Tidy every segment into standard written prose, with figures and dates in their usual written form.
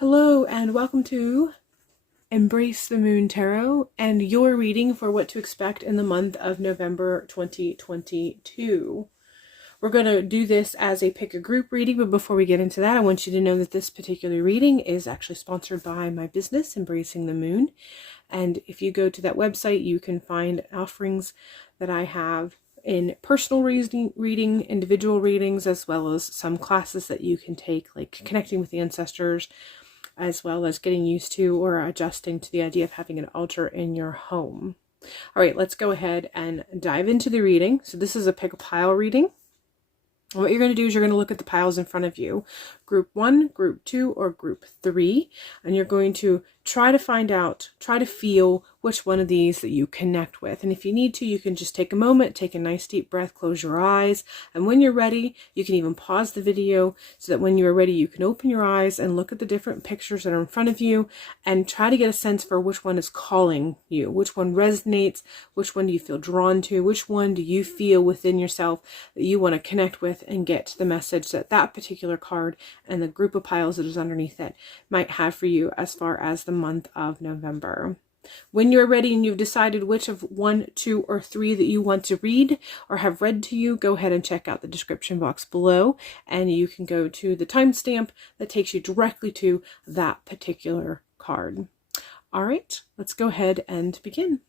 Hello and welcome to Embrace the Moon Tarot and your reading for what to expect in the month of November 2022. We're going to do this as a pick a group reading, but before we get into that, I want you to know that this particular reading is actually sponsored by my business, Embracing the Moon. And if you go to that website, you can find offerings that I have in personal reading, individual readings, as well as some classes that you can take, like connecting with the ancestors, as well as getting used to or adjusting to the idea of having an altar in your home. All right, let's go ahead and dive into the reading. So this is a pick a pile reading. And what you're going to do is you're going to look at the piles in front of you, group 1, group 2, or group 3, and you're going to try to feel which one of these that you connect with. And if you need to, you can just take a moment, take a nice deep breath, close your eyes, and when you're ready, you can even pause the video so that when you're ready, you can open your eyes and look at the different pictures that are in front of you and try to get a sense for which one is calling you, which one resonates, which one do you feel drawn to, which one do you feel within yourself that you want to connect with and get the message that that particular card and the group of piles that is underneath it might have for you as far as the month of November. When you're ready and you've decided which of 1, 2, or 3 that you want to read or have read to you, go ahead and check out the description box below, and you can go to the timestamp that takes you directly to that particular card. All right, let's go ahead and begin.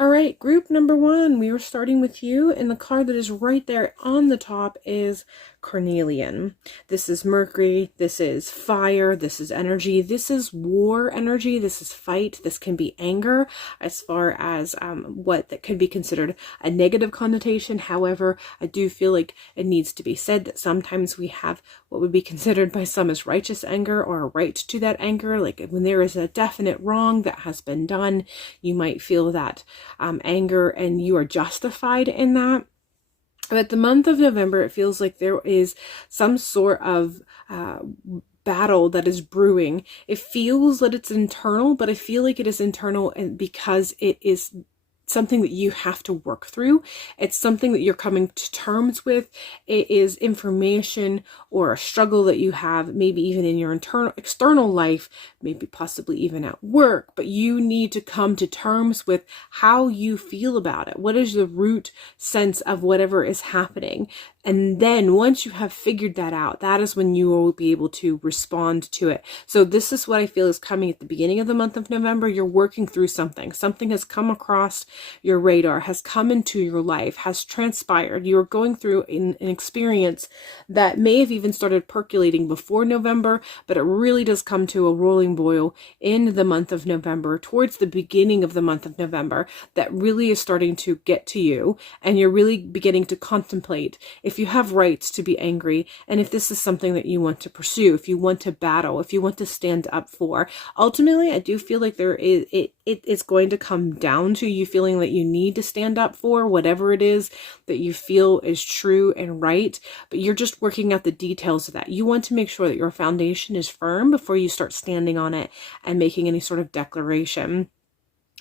All right, group number 1, we are starting with you, and the card that is right there on the top is Carnelian. This is Mercury, this is fire, this is energy, this is war energy, this is fight, this can be anger as far as what that could be considered a negative connotation. However, I do feel like it needs to be said that sometimes we have what would be considered by some as righteous anger or a right to that anger. Like when there is a definite wrong that has been done, you might feel that anger and you are justified in that. But the month of November, it feels like there is some sort of battle that is brewing. It feels that it's internal, but I feel like it is internal and because it is something that you have to work through. It's something that you're coming to terms with. It is information or a struggle that you have, maybe even in your external life, maybe possibly even at work, but you need to come to terms with how you feel about it. What is the root sense of whatever is happening? And then once you have figured that out, that is when you will be able to respond to it. So this is what I feel is coming at the beginning of the month of November. You're working through something. Something has come across your radar, has come into your life, has transpired. You are going through an experience that may have even started percolating before November, but it really does come to a rolling boil in the month of November, towards the beginning of the month of November, that really is starting to get to you. And you're really beginning to contemplate if you have rights to be angry, and if this is something that you want to pursue, if you want to battle, if you want to stand up for. Ultimately, I do feel like it's going to come down to you feeling that you need to stand up for whatever it is that you feel is true and right, but you're just working out the details of that. You want to make sure that your foundation is firm before you start standing on it and making any sort of declaration.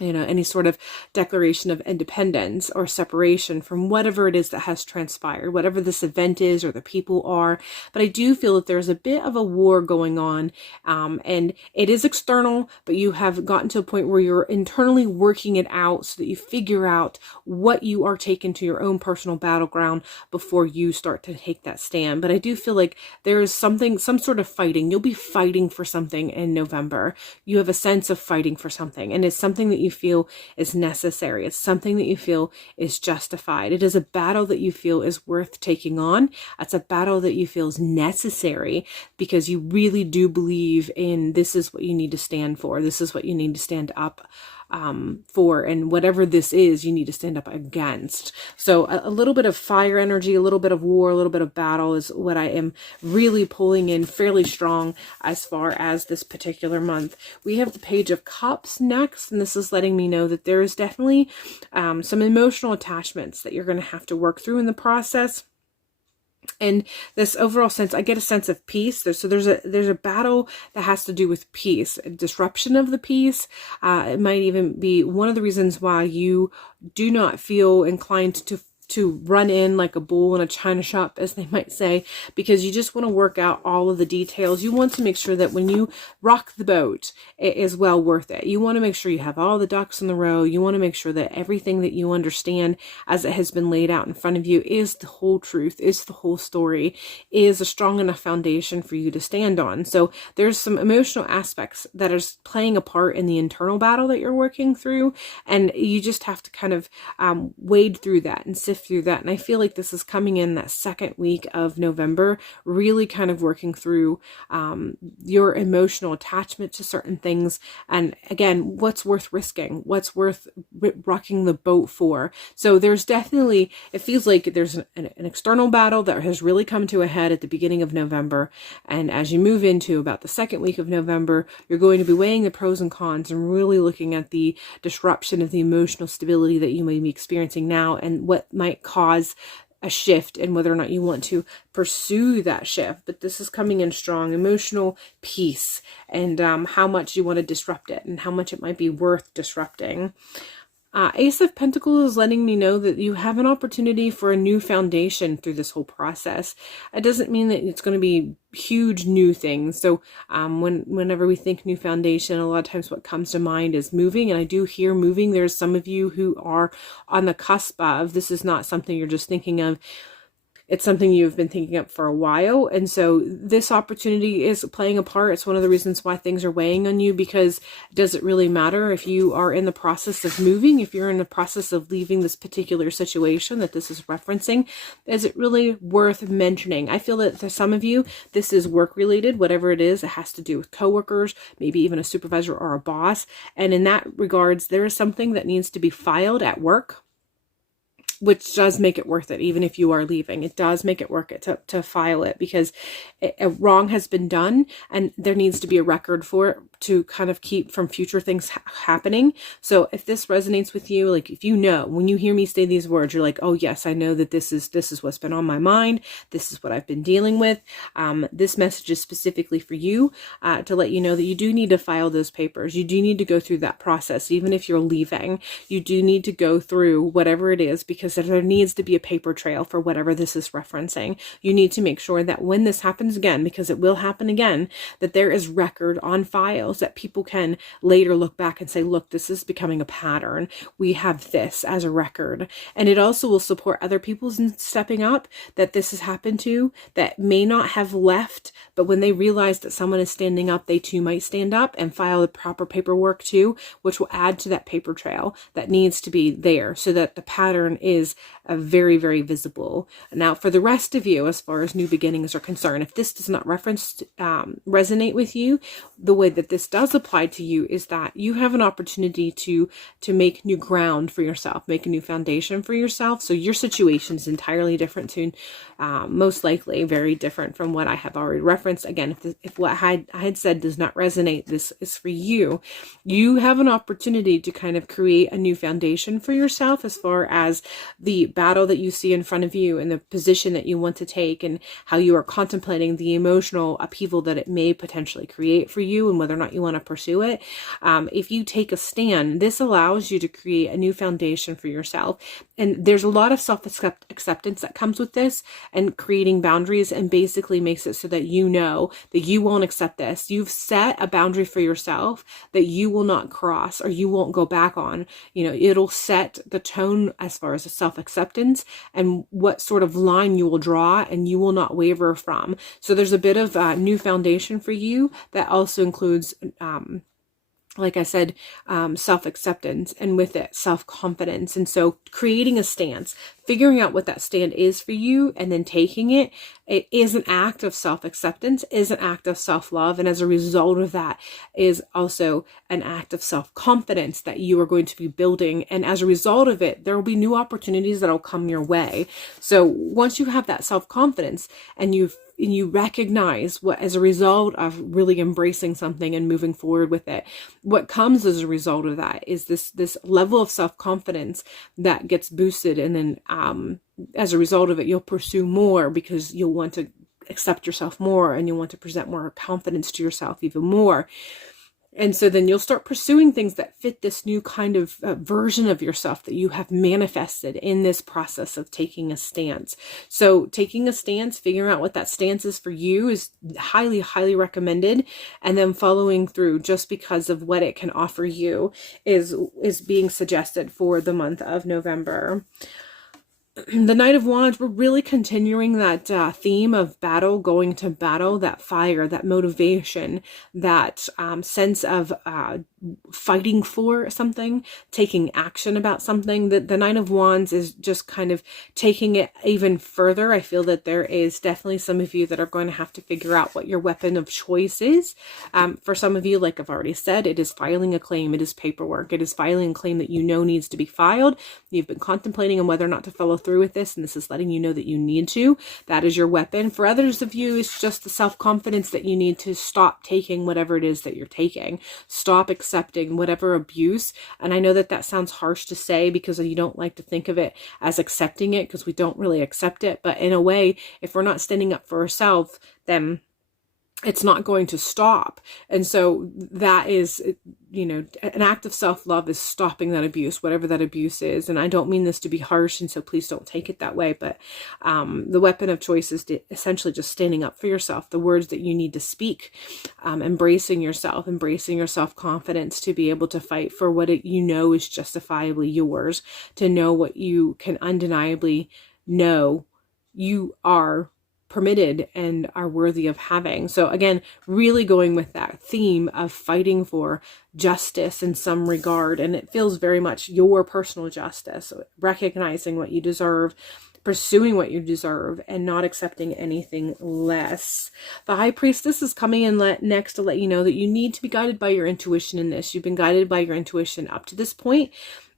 Any sort of declaration of independence or separation from whatever it is that has transpired, whatever this event is or the people are. But I do feel that there's a bit of a war going on, and it is external, but you have gotten to a point where you're internally working it out so that you figure out what you are taking to your own personal battleground before you start to take that stand. But I do feel like there is some sort of fighting. You'll be fighting for something in November. You have a sense of fighting for something, and it's something that you feel is necessary. It's something that you feel is justified. It is a battle that you feel is worth taking on. It's a battle that you feel is necessary because you really do believe in this is what you need to stand for. This is what you need to stand up for, and whatever this is, you need to stand up against. So a little bit of fire energy, a little bit of war, a little bit of battle is what I am really pulling in fairly strong as far as this particular month. We have the Page of Cups next, and this is letting me know that there is definitely some emotional attachments that you're going to have to work through in the process. And this overall sense, I get a sense of peace. There's a battle that has to do with peace, a disruption of the peace. It might even be one of the reasons why you do not feel inclined to to run in like a bull in a china shop, as they might say, because you just want to work out all of the details. You want to make sure that when you rock the boat, it is well worth it. You want to make sure you have all the ducks in the row. You want to make sure that everything that you understand as it has been laid out in front of you is the whole truth, is the whole story, is a strong enough foundation for you to stand on. So there's some emotional aspects that are playing a part in the internal battle that you're working through, and you just have to kind of wade through that and sift through that. And I feel like this is coming in that second week of November, really kind of working through your emotional attachment to certain things. And again, what's worth risking? What's worth rocking the boat for? So there's definitely, it feels like there's an external battle that has really come to a head at the beginning of November. And as you move into about the second week of November, you're going to be weighing the pros and cons and really looking at the disruption of the emotional stability that you may be experiencing now, and what might cause a shift and whether or not you want to pursue that shift. But this is coming in strong, emotional peace, and how much you want to disrupt it and how much it might be worth disrupting. Ace of Pentacles is letting me know that you have an opportunity for a new foundation through this whole process. It doesn't mean that it's going to be huge new things. So whenever we think new foundation, a lot of times what comes to mind is moving. And I do hear moving. There's some of you who are on the cusp of, this is not something you're just thinking of. It's something you've been thinking of for a while. And so this opportunity is playing a part. It's one of the reasons why things are weighing on you, because does it really matter if you are in the process of moving, if you're in the process of leaving this particular situation that this is referencing? Is it really worth mentioning? I feel that for some of you, this is work related, whatever it is. It has to do with coworkers, maybe even a supervisor or a boss. And in that regards, there is something that needs to be filed at work, which does make it worth it. Even if you are leaving, it does make it worth it to file it, because a wrong has been done and there needs to be a record for it to kind of keep from future things happening. So if this resonates with you, like if you know, when you hear me say these words, you're like, oh yes, I know that this is what's been on my mind. This is what I've been dealing with. This message is specifically for you, to let you know that you do need to file those papers. You do need to go through that process. Even if you're leaving, you do need to go through whatever it is, because there needs to be a paper trail for whatever this is referencing. You need to make sure that when this happens again, because it will happen again, that there is record on files that people can later look back and say, look, this is becoming a pattern. We have this as a record. And it also will support other people's in stepping up that this has happened to, that may not have left, but when they realize that someone is standing up, they too might stand up and file the proper paperwork too, which will add to that paper trail that needs to be there, so that the pattern is very, very visible. Now, for the rest of you, as far as new beginnings are concerned, if this does not resonate with you, the way that this does apply to you is that you have an opportunity to make new ground for yourself, make a new foundation for yourself. So your situation is entirely different to, most likely very different from what I have already referenced. Again, if what I had said does not resonate, this is for you. You have an opportunity to kind of create a new foundation for yourself as far as the battle that you see in front of you and the position that you want to take, and how you are contemplating the emotional upheaval that it may potentially create for you, and whether or not you want to pursue it. If you take a stand, this allows you to create a new foundation for yourself. And there's a lot of self-acceptance that comes with this, and creating boundaries, and basically makes it so that you know that you won't accept this. You've set a boundary for yourself that you will not cross, or you won't go back on. You know, it'll set the tone as far as the self-acceptance and what sort of line you will draw, and you will not waver from. So there's a bit of a new foundation for you that also includes, like I said, self-acceptance, and with it, self-confidence. And so creating a stance, figuring out what that stand is for you, and then taking it, it is an act of self-acceptance, is an act of self-love. And as a result of that is also an act of self-confidence that you are going to be building. And as a result of it, there will be new opportunities that will come your way. So once you have that self-confidence and you recognize what, as a result of really embracing something and moving forward with it, what comes as a result of that is this level of self-confidence that gets boosted. And then as a result of it, you'll pursue more, because you'll want to accept yourself more, and you'll want to present more confidence to yourself even more. And so then you'll start pursuing things that fit this new kind of version of yourself that you have manifested in this process of taking a stance. So taking a stance, figuring out what that stance is for you is highly, highly recommended. And then following through just because of what it can offer you is being suggested for the month of November. The Knight of Wands, we're really continuing that theme of battle, going to battle, that fire, that motivation, that sense of fighting for something, taking action about something. The Knight of Wands is just kind of taking it even further. I feel that there is definitely some of you that are going to have to figure out what your weapon of choice is. For some of you, like I've already said, it is filing a claim. It is paperwork. It is filing a claim that you know needs to be filed. You've been contemplating on whether or not to follow through with this, and this is letting you know that you need to. That is your weapon. For others of you, it's just the self-confidence that you need to stop taking whatever it is that you're taking. Stop accepting whatever abuse. And I know that that sounds harsh to say because you don't like to think of it as accepting it, because we don't really accept it. But in a way, if we're not standing up for ourselves, then it's not going to stop. And so that is, you know, an act of self-love is stopping that abuse, whatever that abuse is. And I don't mean this to be harsh, and so please don't take it that way. But the weapon of choice is essentially just standing up for yourself, the words that you need to speak, embracing your self-confidence to be able to fight for what you know is justifiably yours, to know what you can undeniably know you are permitted and are worthy of having. So again, really going with that theme of fighting for justice in some regard. And it feels very much your personal justice, so recognizing what you deserve, pursuing what you deserve, and not accepting anything less. The High Priestess is coming in next to let you know that you need to be guided by your intuition in this. You've been guided by your intuition up to this point.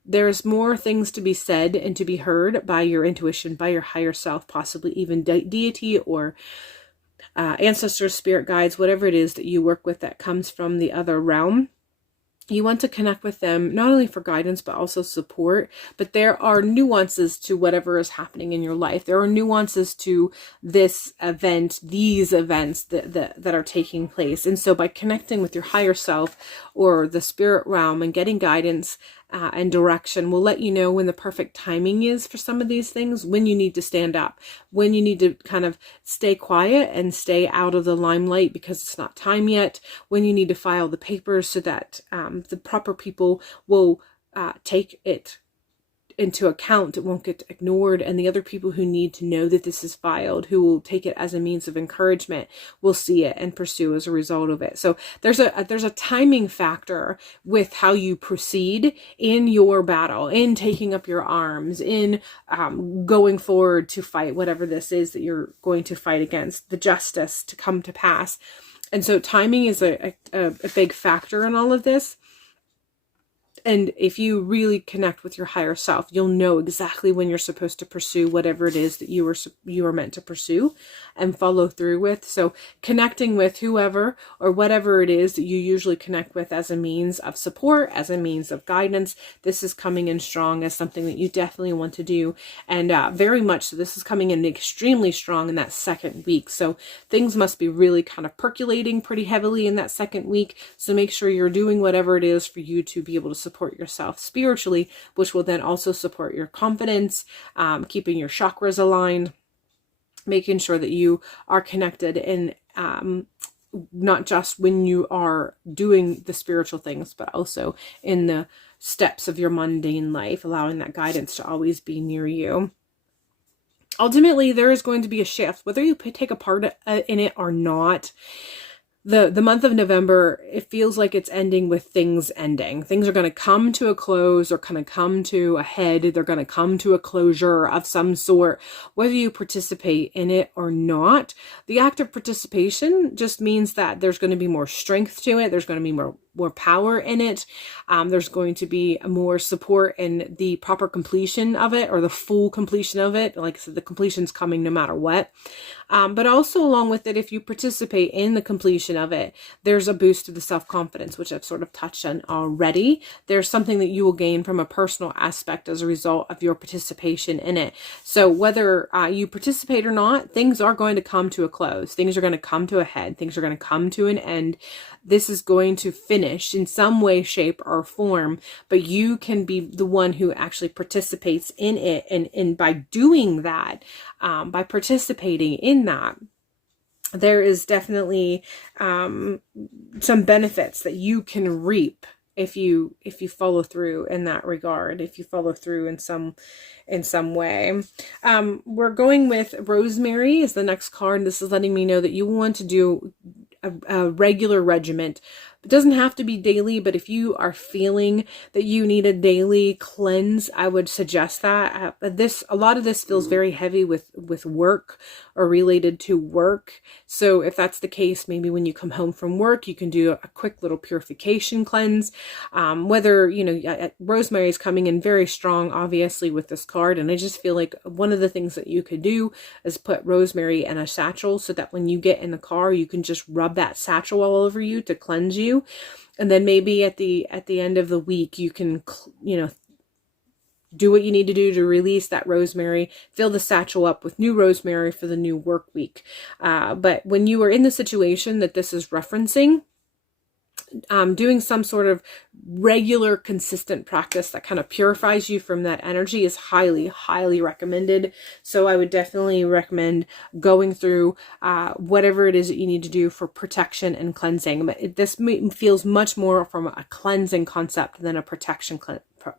There's more things to be said and to be heard by your intuition, by your higher self, possibly even deity or ancestors, spirit guides, whatever it is that you work with that comes from the other realm. You want to connect with them not only for guidance, but also support. But there are nuances to whatever is happening in your life. There are nuances to this event, these events that are taking place. And so by connecting with your higher self or the spirit realm and getting guidance and direction will let you know when the perfect timing is for some of these things, when you need to stand up, when you need to kind of stay quiet and stay out of the limelight because it's not time yet, when you need to file the papers so that the proper people will take it into account, it won't get ignored, and the other people who need to know that this is filed, who will take it as a means of encouragement, will see it and pursue as a result of it. So there's a timing factor with how you proceed in your battle, in taking up your arms, in going forward to fight whatever this is that you're going to fight against, the justice to come to pass. And so timing is a big factor in all of this. And if you really connect with your higher self, you'll know exactly when you're supposed to pursue whatever it is that you are meant to pursue and follow through with. So connecting with whoever or whatever it is that you usually connect with as a means of support, as a means of guidance, this is coming in strong as something that you definitely want to do. And very much so, this is coming in extremely strong in that second week. So things must be really kind of percolating pretty heavily in that second week. So make sure you're doing whatever it is for you to be able to support yourself spiritually, which will then also support your confidence, keeping your chakras aligned, making sure that you are connected in not just when you are doing the spiritual things, but also in the steps of your mundane life, allowing that guidance to always be near you. Ultimately, there is going to be a shift, whether you take a part in it or not. The month of November, it feels like it's ending with things ending. Things are going to come to a close or kind of come to a head. They're going to come to a closure of some sort, whether you participate in it or not. The act of participation just means that there's going to be more strength to it. There's going to be more power in it. There's going to be more support in the proper completion of it, or the full completion of it. Like I said, the completion's coming no matter what. But also along with it, if you participate in the completion of it, there's a boost of the self-confidence, which I've sort of touched on already. There's something that you will gain from a personal aspect as a result of your participation in it. So whether you participate or not, things are going to come to a close. Things are going to come to a head. Things are going to come to an end. This is going to finish finished in some way, shape, or form, but you can be the one who actually participates in it. And by doing that, by participating in that, there is definitely some benefits that you can reap if you follow through in that regard, if you follow through in some way. We're going with Rosemary is the next card. This is letting me know that you want to do a regular regimen. It doesn't have to be daily, but if you are feeling that you need a daily cleanse, I would suggest that. A lot of this feels very heavy with work or related to work. So if that's the case, maybe when you come home from work, you can do a quick little purification cleanse. Whether, Rosemary is coming in very strong, obviously, with this card. And I just feel like one of the things that you could do is put rosemary in a satchel so that when you get in the car, you can just rub that satchel all over you to cleanse you. And then maybe at the end of the week, you can, do what you need to do to release that rosemary, fill the satchel up with new rosemary for the new work week. But when you are in the situation that this is referencing, doing some sort of regular, consistent practice that kind of purifies you from that energy is highly, highly recommended. So I would definitely recommend going through whatever it is that you need to do for protection and cleansing. But this feels much more from a cleansing concept than a protection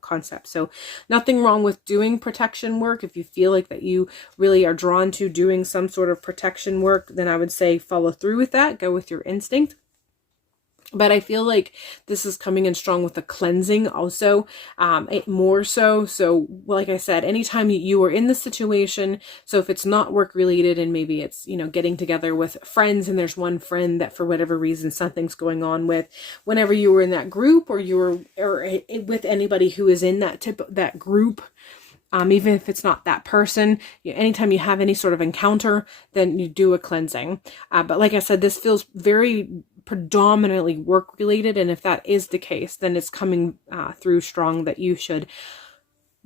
concept. So nothing wrong with doing protection work. If you feel like that you really are drawn to doing some sort of protection work, then I would say follow through with that. Go with your instinct. But I feel like this is coming in strong with the cleansing also, more so. So like I said, anytime you are in the situation, so if it's not work related and maybe it's, getting together with friends and there's one friend that for whatever reason something's going on with, whenever you were in that group or with anybody who is in that group, even if it's not that person, anytime you have any sort of encounter, then you do a cleansing. But like I said, this feels very predominantly work related. And if that is the case, then it's coming through strong that you should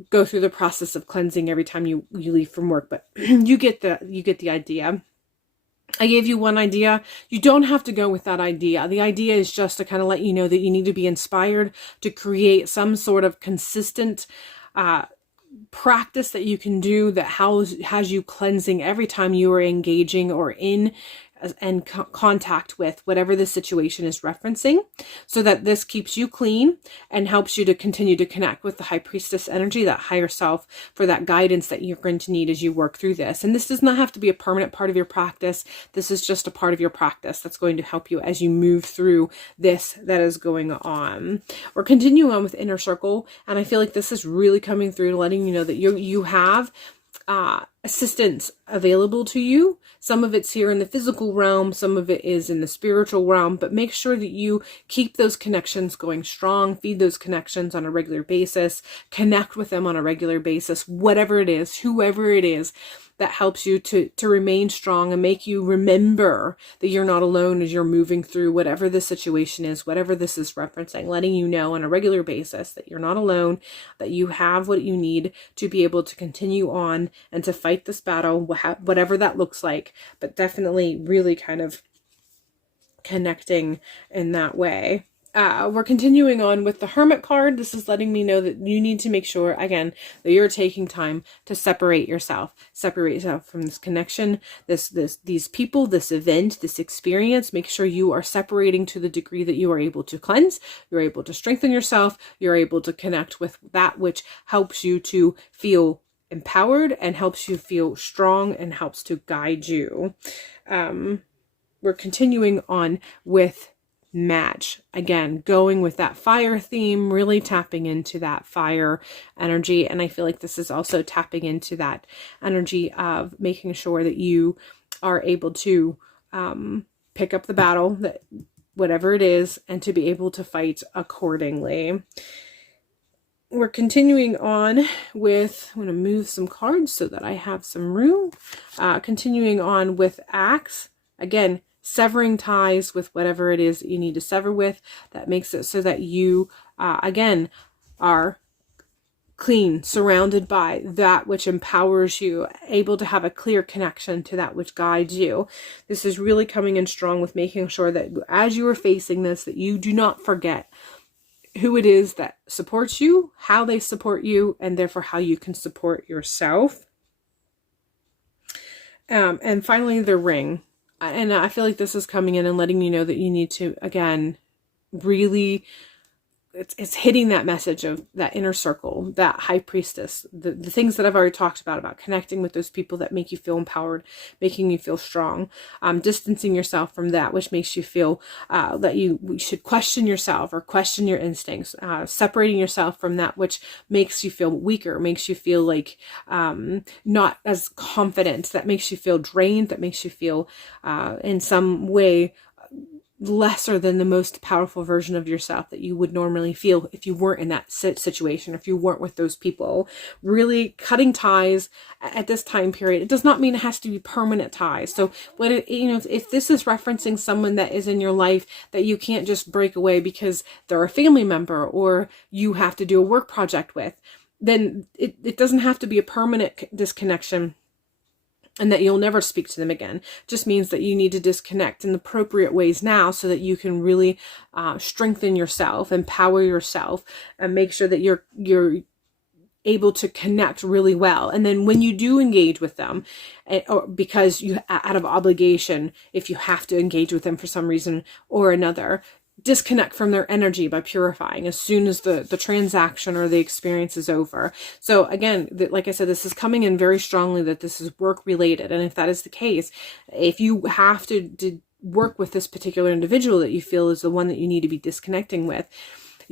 go through the process of cleansing every time you leave from work. But you get the idea. I gave you one idea. You don't have to go with that idea. The idea is just to kind of let you know that you need to be inspired to create some sort of consistent practice that you can do that has you cleansing every time you are engaging or in and contact with whatever the situation is referencing, so that this keeps you clean and helps you to continue to connect with the high priestess energy, that higher self, for that guidance that you're going to need as you work through this. And this does not have to be a permanent part of your practice. This is just a part of your practice that's going to help you as you move through this that is going on. We're continuing on with inner circle, and I feel like this is really coming through, letting you know that you have assistance available to you. Some of it's here in the physical realm, some of it is in the spiritual realm, but make sure that you keep those connections going strong, feed those connections on a regular basis, connect with them on a regular basis, whatever it is, whoever it is, that helps you to remain strong and make you remember that you're not alone as you're moving through whatever the situation is, whatever this is referencing, letting you know on a regular basis that you're not alone, that you have what you need to be able to continue on and to fight this battle, whatever that looks like, but definitely really kind of connecting in that way. We're continuing on with the Hermit card. This is letting me know that you need to make sure, again, that you're taking time to separate yourself from this connection, these people, this event, this experience. Make sure you are separating to the degree that you are able to cleanse, you're able to strengthen yourself, you're able to connect with that which helps you to feel empowered and helps you feel strong and helps to guide you. We're continuing on with match. Again, going with that fire theme, really tapping into that fire energy. And I feel like this is also tapping into that energy of making sure that you are able to pick up the battle, that whatever it is, and to be able to fight accordingly. We're continuing on with, I'm going to move some cards so that I have some room. Continuing on with Axe. Again, severing ties with whatever it is that you need to sever with. That makes it so that you, again, are clean, surrounded by that which empowers you, able to have a clear connection to that which guides you. This is really coming in strong with making sure that as you are facing this, that you do not forget who it is that supports you, how they support you, and therefore how you can support yourself. And finally, the ring. And I feel like this is coming in and letting you know that you need to, again, really, it's hitting that message of that inner circle, that high priestess, the things that I've already talked about connecting with those people that make you feel empowered, making you feel strong, distancing yourself from that which makes you feel that you should question yourself or question your instincts, separating yourself from that which makes you feel weaker, makes you feel like not as confident, that makes you feel drained, that makes you feel in some way lesser than the most powerful version of yourself that you would normally feel if you weren't in that situation, if you weren't with those people. Really cutting ties at this time period. It does not mean it has to be permanent ties. So what it, if this is referencing someone that is in your life that you can't just break away because they're a family member or you have to do a work project with, then it doesn't have to be a permanent disconnection and that you'll never speak to them again. It just means that you need to disconnect in the appropriate ways now so that you can really strengthen yourself, empower yourself, and make sure that you're able to connect really well. And then when you do engage with them, or because you out of obligation, if you have to engage with them for some reason or another, disconnect from their energy by purifying as soon as the transaction or the experience is over. So again, like I said, this is coming in very strongly that this is work related. And if that is the case, if you have to work with this particular individual that you feel is the one that you need to be disconnecting with,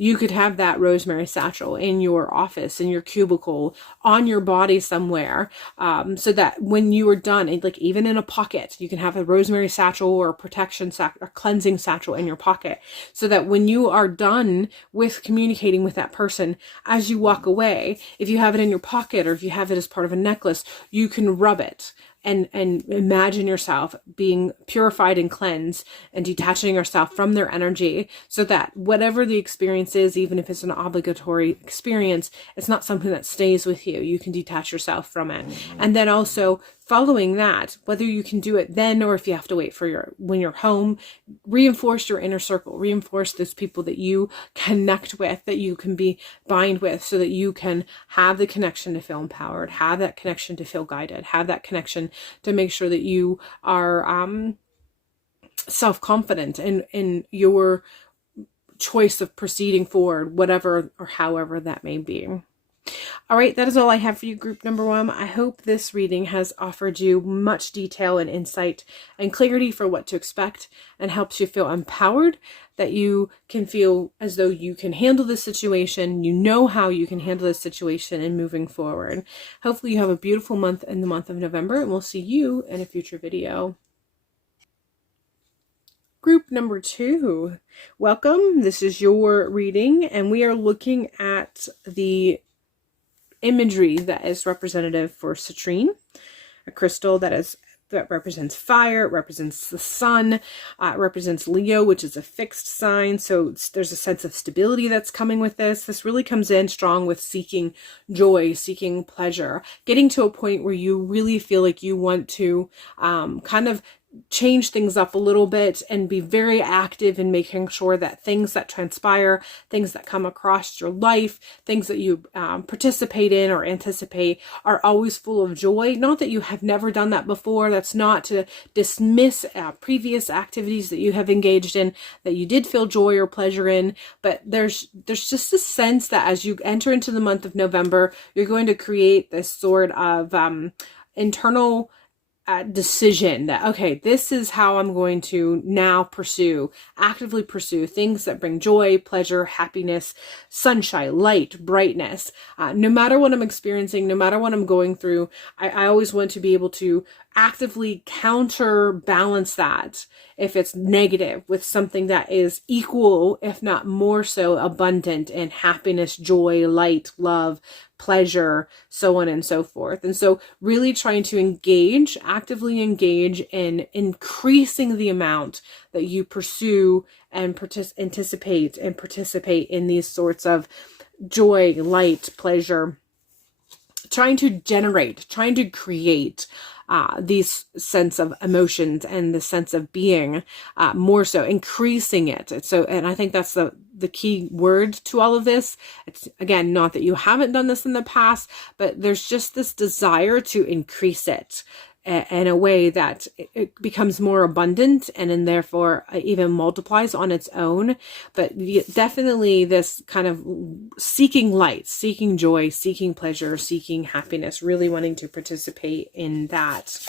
you could have that rosemary satchel in your office, in your cubicle, on your body somewhere, so that when you are done, like even in a pocket, you can have a rosemary satchel or a protection or cleansing satchel in your pocket, so that when you are done with communicating with that person, as you walk away, if you have it in your pocket or if you have it as part of a necklace, you can rub it and imagine yourself being purified and cleansed and detaching yourself from their energy, so that whatever the experience is, even if it's an obligatory experience, it's not something that stays with you. You can detach yourself from it. And then also following that, whether you can do it then or if you have to wait for when you're home, reinforce your inner circle, reinforce those people that you connect with, that you can be bind with, so that you can have the connection to feel empowered, have that connection to feel guided, have that connection to make sure that you are self-confident in your choice of proceeding forward, whatever or however that may be. All right, that is all I have for you, group number 1. I hope this reading has offered you much detail and insight and clarity for what to expect, and helps you feel empowered, that you can feel as though you can handle this situation, you know how you can handle this situation, and moving forward. Hopefully you have a beautiful month in the month of November, and we'll see you in a future video. Group number 2, welcome. This is your reading, and we are looking at the imagery that is representative for citrine, a crystal that represents fire. It represents the sun. It represents Leo, which is a fixed sign. So there's a sense of stability that's coming with this. This really comes in strong with seeking joy, seeking pleasure, getting to a point where you really feel like you want to kind of change things up a little bit and be very active in making sure that things that transpire, things that come across your life, things that you participate in or anticipate are always full of joy. Not that you have never done that before. That's not to dismiss previous activities that you have engaged in that you did feel joy or pleasure in, but there's just a sense that as you enter into the month of November, you're going to create this sort of internal decision that, okay, this is how I'm going to now actively pursue things that bring joy, pleasure, happiness, sunshine, light, brightness. No matter what I'm experiencing, no matter what I'm going through, I always want to be able to actively counterbalance that if it's negative with something that is equal, if not more so, abundant in happiness, joy, light, love, pleasure, so on and so forth. And so really trying to actively engage in increasing the amount that you pursue and anticipate and participate in these sorts of joy, light, pleasure, trying to generate, trying to create these sense of emotions and the sense of being, more so increasing it. So, and I think that's the key word to all of this. It's, again, not that you haven't done this in the past, but there's just this desire to increase it in a way that it becomes more abundant and then therefore even multiplies on its own. But definitely this kind of seeking light, seeking joy, seeking pleasure, seeking happiness, really wanting to participate in that.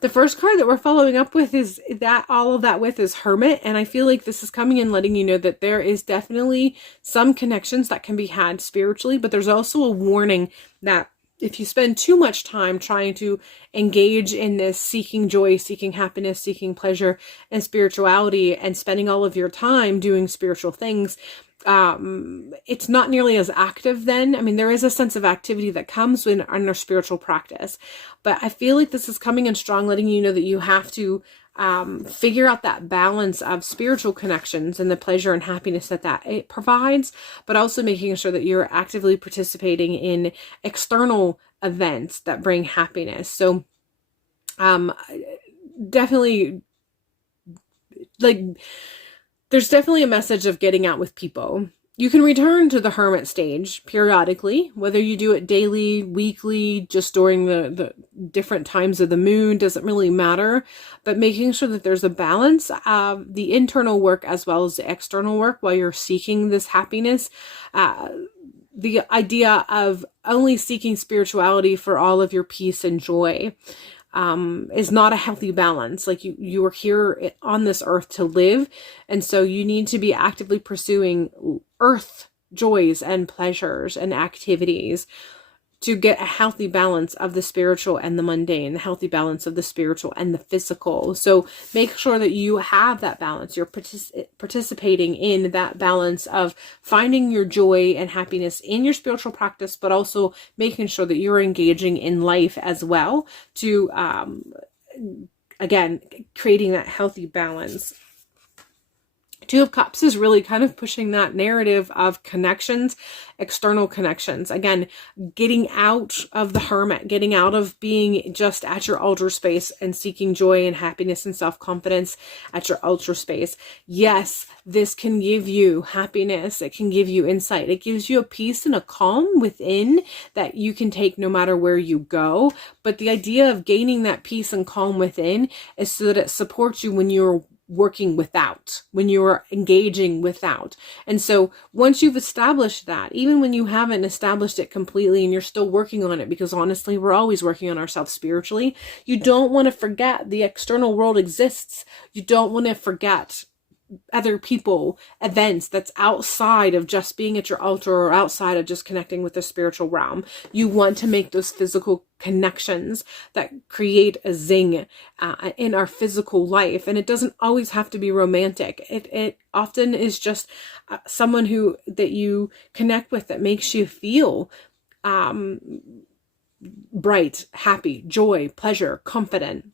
The first card that we're following up with is that all of that with is Hermit. And I feel like this is coming in letting you know that there is definitely some connections that can be had spiritually, but there's also a warning that if you spend too much time trying to engage in this seeking joy, seeking happiness, seeking pleasure and spirituality, and spending all of your time doing spiritual things, it's not nearly as active then. I mean, there is a sense of activity that comes when under spiritual practice, but I feel like this is coming in strong, letting you know that you have to figure out that balance of spiritual connections and the pleasure and happiness that it provides, but also making sure that you're actively participating in external events that bring happiness. So, definitely, like, there's definitely a message of getting out with people. You can return to the hermit stage periodically, whether you do it daily, weekly, just during the different times of the moon, doesn't really matter. But making sure that there's a balance of the internal work as well as the external work while you're seeking this happiness. The idea of only seeking spirituality for all of your peace and joy is not a healthy balance. Like you are here on this earth to live. And so you need to be actively pursuing earth joys and pleasures and activities to get a healthy balance of the spiritual and the mundane, the healthy balance of the spiritual and the physical. So make sure that you have that balance. You're participating in that balance of finding your joy and happiness in your spiritual practice, but also making sure that you're engaging in life as well to, again, creating that healthy balance. Two of Cups is really kind of pushing that narrative of connections, external connections. Again, getting out of the hermit, getting out of being just at your altar space and seeking joy and happiness and self-confidence at your altar space. Yes, this can give you happiness. It can give you insight. It gives you a peace and a calm within that you can take no matter where you go. But the idea of gaining that peace and calm within is so that it supports you when you're working without, when you're engaging without. And so once you've established that, even when you haven't established it completely and you're still working on it, because honestly, we're always working on ourselves spiritually, you don't want to forget the external world exists. You don't want to forget other people, events that's outside of just being at your altar or outside of just connecting with the spiritual realm. You want to make those physical connections that create a zing in our physical life. And it doesn't always have to be romantic. It often is just someone that you connect with that makes you feel bright, happy, joy, pleasure, confident.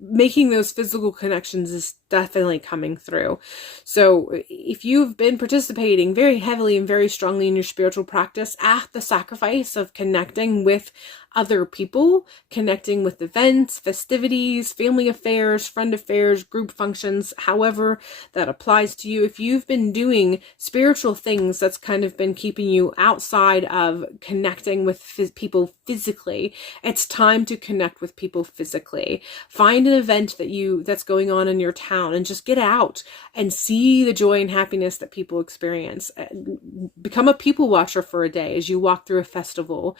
Making those physical connections is definitely coming through. So if you've been participating very heavily and very strongly in your spiritual practice at the sacrifice of connecting with other people, connecting with events, festivities, family affairs, friend affairs, group functions, however that applies to you. If you've been doing spiritual things that's kind of been keeping you outside of connecting with people physically, it's time to connect with people physically. Find an event that's going on in your town and just get out and see the joy and happiness that people experience. Become a people watcher for a day as you walk through a festival.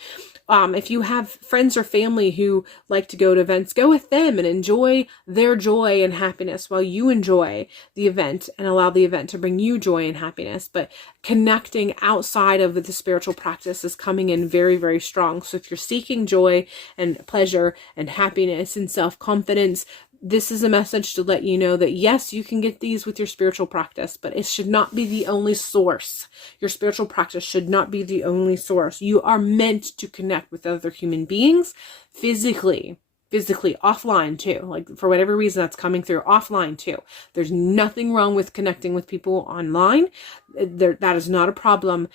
If you have friends or family who like to go to events, go with them and enjoy their joy and happiness while you enjoy the event and allow the event to bring you joy and happiness. But connecting outside of the spiritual practice is coming in very, very strong. So if you're seeking joy and pleasure and happiness and self-confidence, this is a message to let you know that yes, you can get these with your spiritual practice, but it should not be the only source. Your spiritual practice should not be the only source. You are meant to connect with other human beings physically. physically offline too. Like for whatever reason that's coming through, offline too. There's nothing wrong with connecting with people online. That is not a problem.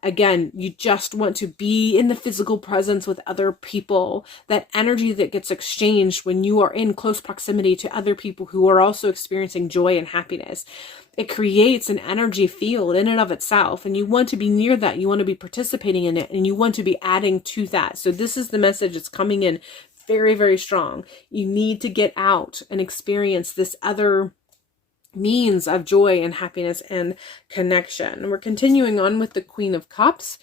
Again, you just want to be in the physical presence with other people. That energy that gets exchanged when you are in close proximity to other people who are also experiencing joy and happiness, it creates an energy field in and of itself, and you want to be near that. You want to be participating in it, and you want to be adding to that. So this is the message that's coming in very, very strong. You need to get out and experience this other means of joy and happiness and connection. We're continuing on with the Queen of Cups.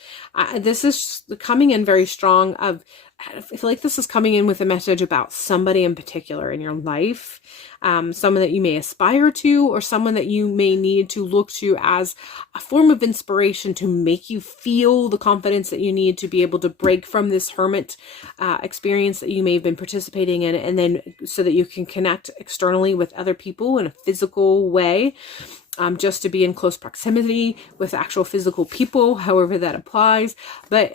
This is coming in very strong. I feel like this is coming in with a message about somebody in particular in your life, someone that you may aspire to, or someone that you may need to look to as a form of inspiration to make you feel the confidence that you need to be able to break from this hermit experience that you may have been participating in, and then so that you can connect externally with other people in a physical way. Just to be in close proximity with actual physical people, however that applies. But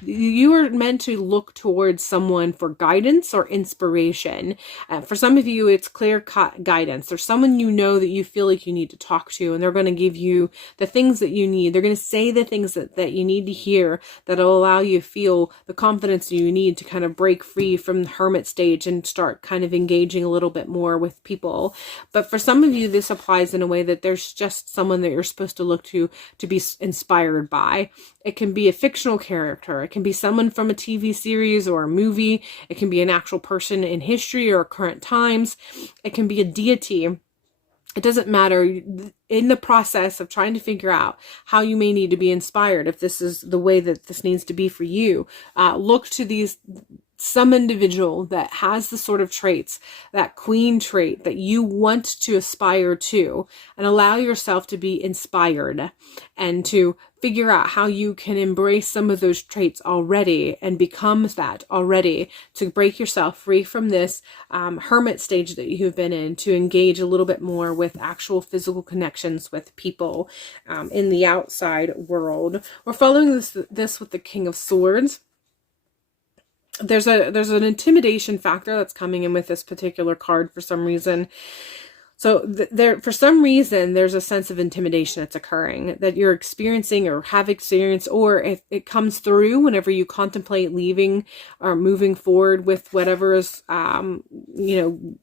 you are meant to look towards someone for guidance or inspiration. For some of you, it's clear-cut guidance. There's someone you know that you feel like you need to talk to, and they're going to give you the things that you need. They're going to say the things that you need to hear that'll allow you to feel the confidence you need to kind of break free from the hermit stage and start kind of engaging a little bit more with people. But for some of you, this applies in a way that there's just someone that you're supposed to look to be inspired by. It can be a fictional character. It can be someone from a TV series or a movie. It can be an actual person in history or current times. It can be a deity. It doesn't matter. In the process of trying to figure out how you may need to be inspired, if this is the way that this needs to be for you, look to some individual that has the sort of traits, that queen trait that you want to aspire to, and allow yourself to be inspired and to figure out how you can embrace some of those traits already and become that already, to break yourself free from this hermit stage that you've been in, to engage a little bit more with actual physical connections with people in the outside world. We're following this with the King of Swords. There's an intimidation factor that's coming in with this particular card for some reason. So for some reason, there's a sense of intimidation that's occurring, that you're experiencing or have experienced, or if it comes through whenever you contemplate leaving or moving forward with whatever is,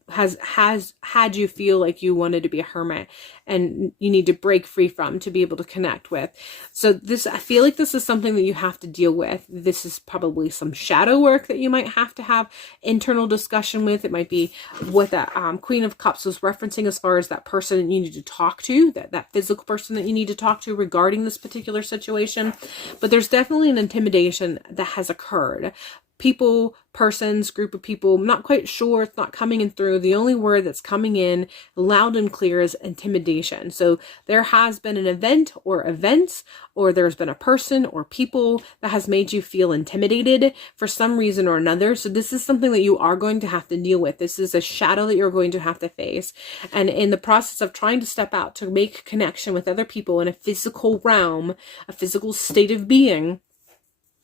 has had you feel like you wanted to be a hermit and you need to break free from to be able to connect with. So I feel like this is something that you have to deal with. This is probably some shadow work that you might have to have internal discussion with. It might be what that Queen of Cups was referencing as far as that person that you need to talk to, that physical person that you need to talk to regarding this particular situation. But there's definitely an intimidation that has occurred. People, persons, group of people, I'm not quite sure, it's not coming in through. The only word that's coming in loud and clear is intimidation. So there has been an event or events, or there's been a person or people that has made you feel intimidated for some reason or another. So this is something that you are going to have to deal with. This is a shadow that you're going to have to face. And in the process of trying to step out to make connection with other people in a physical realm, a physical state of being,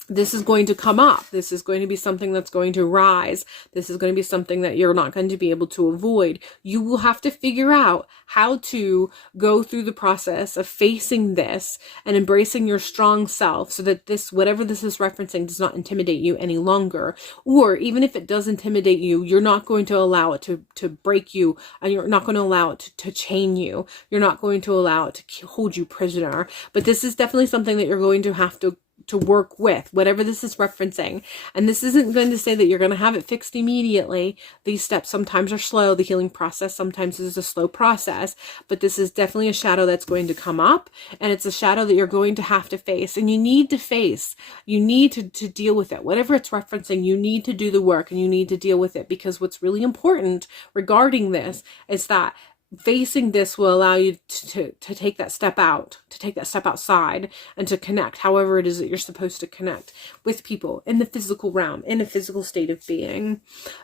this is going to come up. This is going to be something that's going to rise. This is going to be something that you're not going to be able to avoid. You will have to figure out how to go through the process of facing this and embracing your strong self, so that this, whatever this is referencing, does not intimidate you any longer. Or even if it does intimidate you, you're not going to allow it to break you, and you're not going to allow it to chain you. You're not going to allow it to hold you prisoner. But this is definitely something that you're going to have to work with, whatever this is referencing. And this isn't going to say that you're going to have it fixed immediately. These steps sometimes are slow. The healing process sometimes is a slow process, but this is definitely a shadow that's going to come up, and it's a shadow that you're going to have to face, and you need to face. You need to deal with it. Whatever it's referencing, you need to do the work and you need to deal with it, because what's really important regarding this is that facing this will allow you to take that step out, to take that step outside, and to connect however it is that you're supposed to connect with people in the physical realm, in a physical state of being.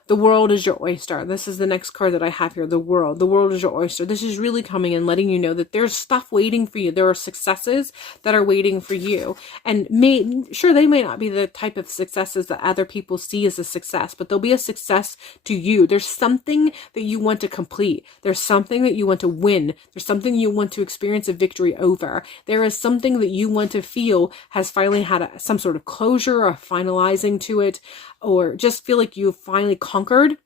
The world is your oyster. This is the next card that I have here, the world. The world is your oyster. This is really coming in, letting you know that there's stuff waiting for you. There are successes that are waiting for you. And sure, they may not be the type of successes that other people see as a success, but they'll be a success to you. There's something that you want to complete. There's something that you want to win. There's something you want to experience a victory over. There is something that you want to feel has finally had some sort of closure or finalizing to it, or just feel like you've finally conquered.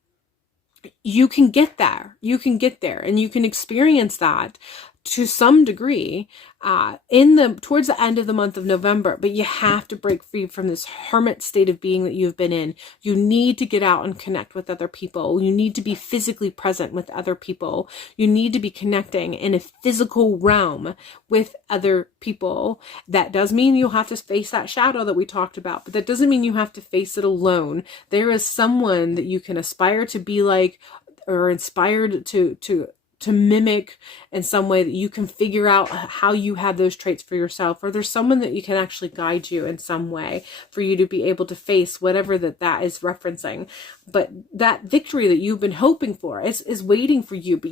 You can get there. You can get there, and you can experience that to some degree towards the end of the month of November. But you have to break free from this hermit state of being that you've been in. You need to get out and connect with other people. You need to be physically present with other people. You need to be connecting in a physical realm with other people. That does mean you'll have to face that shadow that we talked about, but that doesn't mean you have to face it alone. There is someone that you can aspire to be like, or inspired to mimic in some way, that you can figure out how you have those traits for yourself, or there's someone that you can actually guide you in some way for you to be able to face whatever that is referencing. But that victory that you've been hoping for is waiting for you, but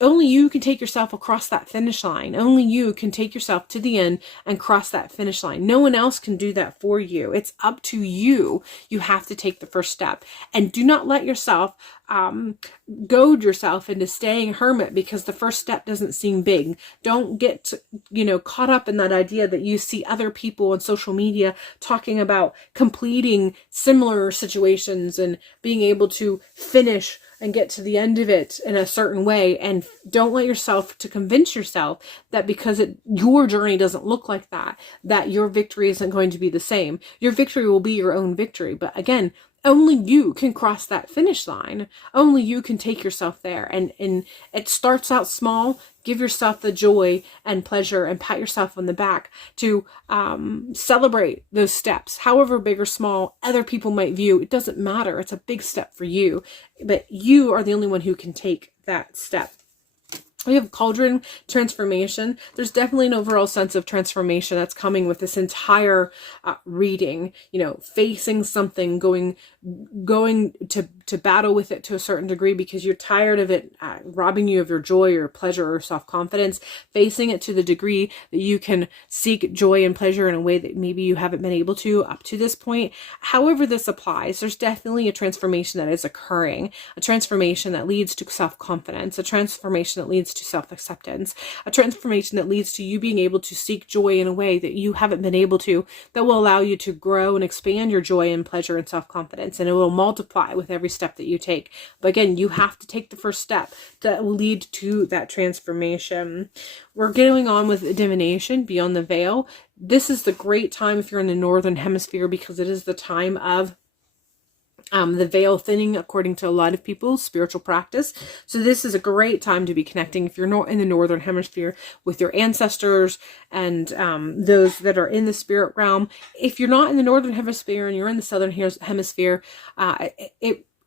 only you can take yourself across that finish line. Only you can take yourself to the end and cross that finish line. No one else can do that for you. It's up to you. You have to take the first step, and do not let yourself goad yourself into staying hermit because the first step doesn't seem big. Don't get caught up in that idea that you see other people on social media talking about completing similar situations and being able to finish and get to the end of it in a certain way. And don't let yourself to convince yourself that because your journey doesn't look like that your victory isn't going to be the same. Your victory will be your own victory. But again, only you can cross that finish line. Only you can take yourself there. And it starts out small. Give yourself the joy and pleasure and pat yourself on the back to celebrate those steps. However big or small other people might view, it doesn't matter. It's a big step for you. But you are the only one who can take that step. We have cauldron transformation. There's definitely an overall sense of transformation that's coming with this entire reading. Facing something, going to battle with it to a certain degree because you're tired of it robbing you of your joy or pleasure or self-confidence. Facing it to the degree that you can seek joy and pleasure in a way that maybe you haven't been able to up to this point. However this applies, there's definitely a transformation that is occurring. A transformation that leads to self-confidence. A transformation that leads to self-acceptance. A transformation that leads to you being able to seek joy in a way that you haven't been able to, that will allow you to grow and expand your joy and pleasure and self-confidence. And it will multiply with every step that you take. But again, you have to take the first step that will lead to that transformation. We're going on with divination, beyond the veil. This is the great time if you're in the northern hemisphere, because it is the time of the veil thinning, according to a lot of people's spiritual practice. So this is a great time to be connecting if you're not in the northern hemisphere with your ancestors and those that are in the spirit realm. If you're not in the northern hemisphere and you're in the southern hemisphere,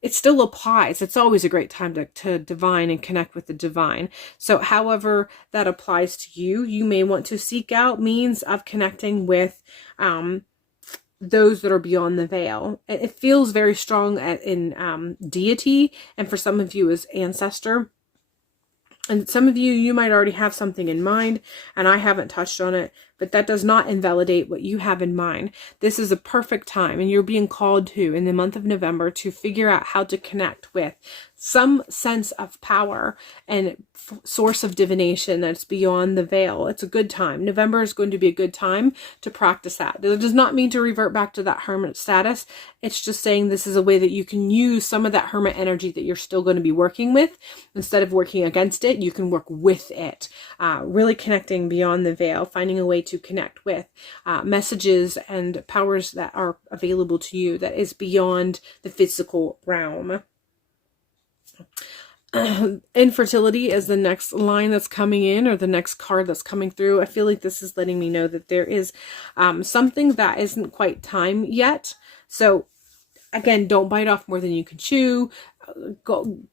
it still applies. It's always a great time to divine and connect with the divine. So however that applies to you, you may want to seek out means of connecting with those that are beyond the veil. It feels very strong in deity, and for some of you as ancestor. And some of you might already have something in mind, and I haven't touched on it, but that does not invalidate what you have in mind. This is a perfect time, and you're being called to, in the month of November, to figure out how to connect with some sense of power and source of divination that's beyond the veil. It's a good time. November is going to be a good time to practice that. It does not mean to revert back to that hermit status. It's just saying this is a way that you can use some of that hermit energy that you're still going to be working with. Instead of working against it, you can work with it. Really connecting beyond the veil, finding a way to connect with messages and powers that are available to you that is beyond the physical realm. Infertility is the next line that's coming in, or the next card that's coming through. I feel like this is letting me know that there is something that isn't quite time yet. So again, don't bite off more than you can chew.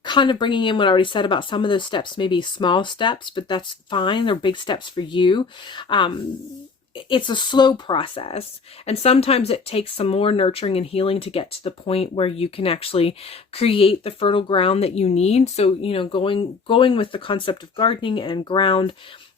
kind of bringing in what I already said about some of those steps, maybe small steps, but that's fine. They're big steps for you. It's a slow process, and sometimes it takes some more nurturing and healing to get to the point where you can actually create the fertile ground that you need. So, you know, going with the concept of gardening and ground,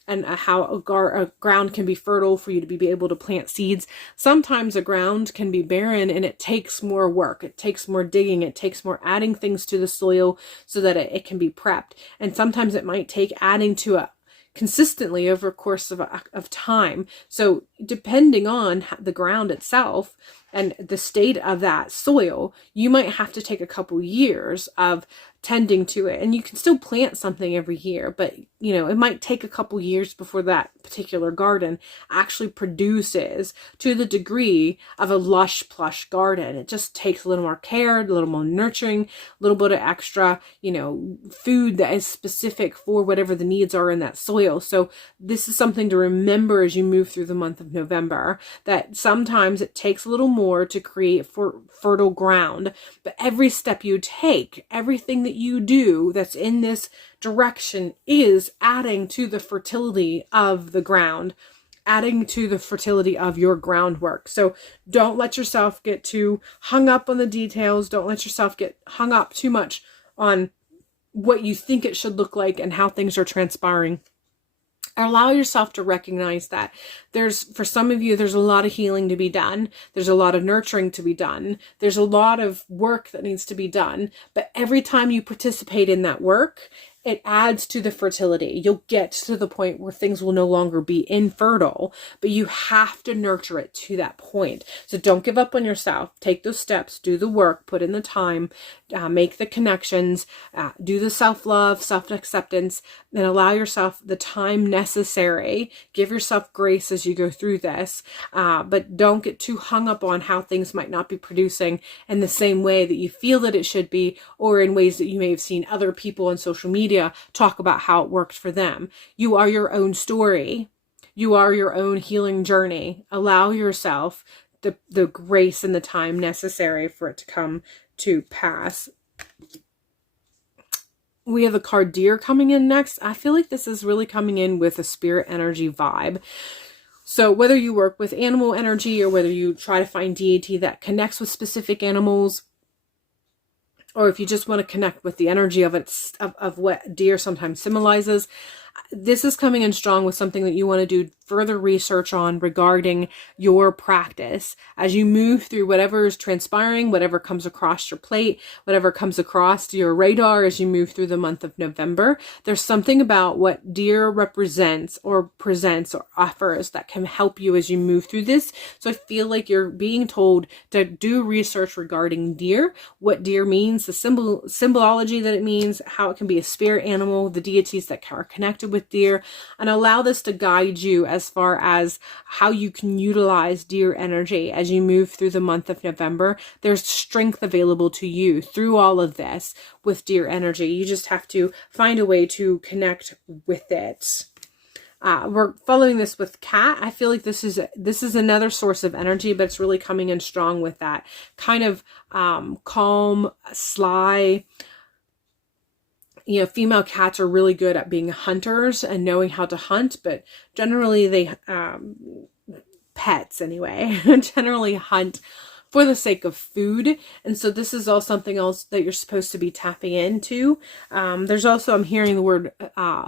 and how a ground can be fertile for you to be able to plant seeds. Sometimes a ground can be barren, and it takes more work. It takes more digging. It takes more adding things to the soil so that it can be prepped. And sometimes it might take adding to it consistently over a course of time. So depending on the ground itself and the state of that soil, you might have to take a couple years of tending to it. And you can still plant something every year, but you know, it might take a couple years before that particular garden actually produces to the degree of a lush, plush garden. It just takes a little more care, a little more nurturing, a little bit of extra, you know, food that is specific for whatever the needs are in that soil. So this is something to remember as you move through the month of November, that sometimes it takes a little more to create fertile ground, but every step you take, everything that you do that's in this direction is adding to the fertility of the ground, adding to the fertility of your groundwork. So don't let yourself get too hung up on the details. Don't let yourself get hung up too much on what you think it should look like and how things are transpiring. Allow yourself to recognize that for some of you, there's a lot of healing to be done. There's a lot of nurturing to be done. There's a lot of work that needs to be done. But every time you participate in that work, it adds to the fertility. You'll get to the point where things will no longer be infertile, but you have to nurture it to that point. So don't give up on yourself. Take those steps, do the work, put in the time, make the connections, do the self-love, self-acceptance, and allow yourself the time necessary. Give yourself grace as you go through this, but don't get too hung up on how things might not be producing in the same way that you feel that it should be, or in ways that you may have seen other people on social media talk about how it worked for them. You are your own story. You are your own healing journey. Allow yourself the grace and the time necessary for it to come to pass. We have the card Deer coming in next. I feel like this is really coming in with a spirit energy vibe. So whether you work with animal energy or whether you try to find deity that connects with specific animals, or if you just want to connect with the energy of what deer sometimes symbolizes, this is coming in strong with something that you want to do further research on regarding your practice as you move through whatever is transpiring, whatever comes across your plate, whatever comes across your radar as you move through the month of November. There's something about what deer represents or presents or offers that can help you as you move through this. So I feel like you're being told to do research regarding deer, what deer means, the symbology that it means, how it can be a spirit animal, the deities that are connected with deer, and allow this to guide you as far as how you can utilize deer energy as you move through the month of November. There's strength available to you through all of this with deer energy. You just have to find a way to connect with it. We're following this with cat. I feel like this is another source of energy, but it's really coming in strong with that kind of calm, sly. You know, female cats are really good at being hunters and knowing how to hunt, but generally they, pets anyway, generally hunt for the sake of food. And so this is all something else that you're supposed to be tapping into. There's also, I'm hearing the word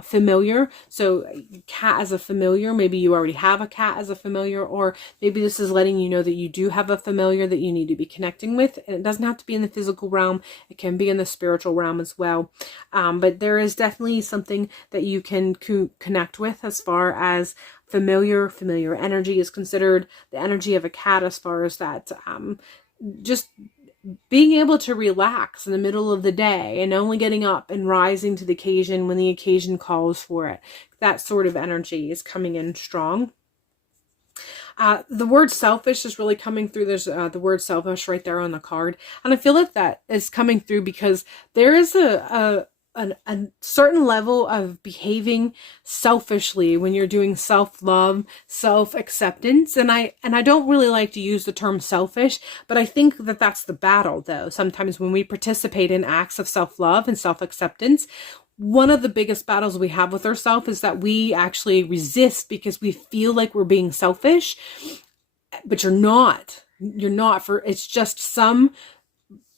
familiar. So cat as a familiar, maybe you already have a cat as a familiar, or maybe this is letting you know that you do have a familiar that you need to be connecting with. And it doesn't have to be in the physical realm. It can be in the spiritual realm as well. But there is definitely something that you can connect with as far as familiar energy is considered the energy of a cat, as far as that just being able to relax in the middle of the day and only getting up and rising to the occasion when the occasion calls for it. That sort of energy is coming in strong. The word selfish is really coming through. There's the word selfish right there on the card. And I feel like that is coming through because there is a a certain level of behaving selfishly when you're doing self-love, self-acceptance. And I don't really like to use the term selfish, but I think that that's the battle though. Sometimes when we participate in acts of self-love and self-acceptance, one of the biggest battles we have with ourselves is that we actually resist because we feel like we're being selfish, but you're not. You're not. It's just some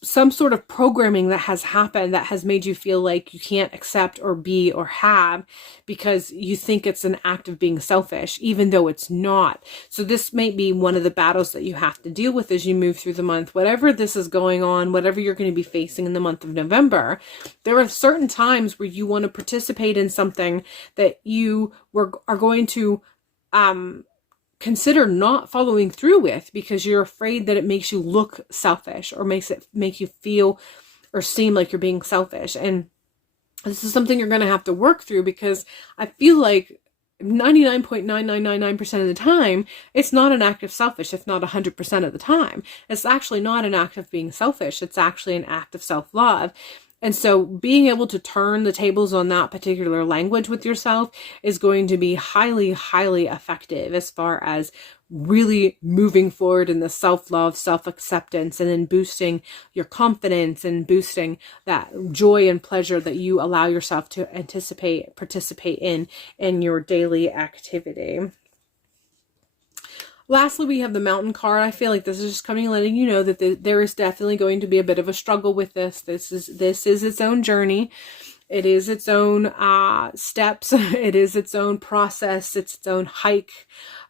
sort of programming that has happened that has made you feel like you can't accept or be or have because you think it's an act of being selfish, even though it's not. So this may be one of the battles that you have to deal with as you move through the month. Whatever this is going on, whatever you're going to be facing in the month of November, there are certain times where you want to participate in something that you are going to consider not following through with because you're afraid that it makes you look selfish or make you feel or seem like you're being selfish. And this is something you're going to have to work through because I feel like 99.9999% of the time, it's not an act of selfish, if not 100% of the time. It's actually not an act of being selfish. It's actually an act of self-love. And so being able to turn the tables on that particular language with yourself is going to be highly, highly effective as far as really moving forward in the self-love, self-acceptance, and then boosting your confidence and boosting that joy and pleasure that you allow yourself to participate in your daily activity. Lastly, we have the Mountain card. I feel like this is just coming and letting you know that there is definitely going to be a bit of a struggle with this. This is its own journey. It is its own steps. It is its own process. It's its own hike.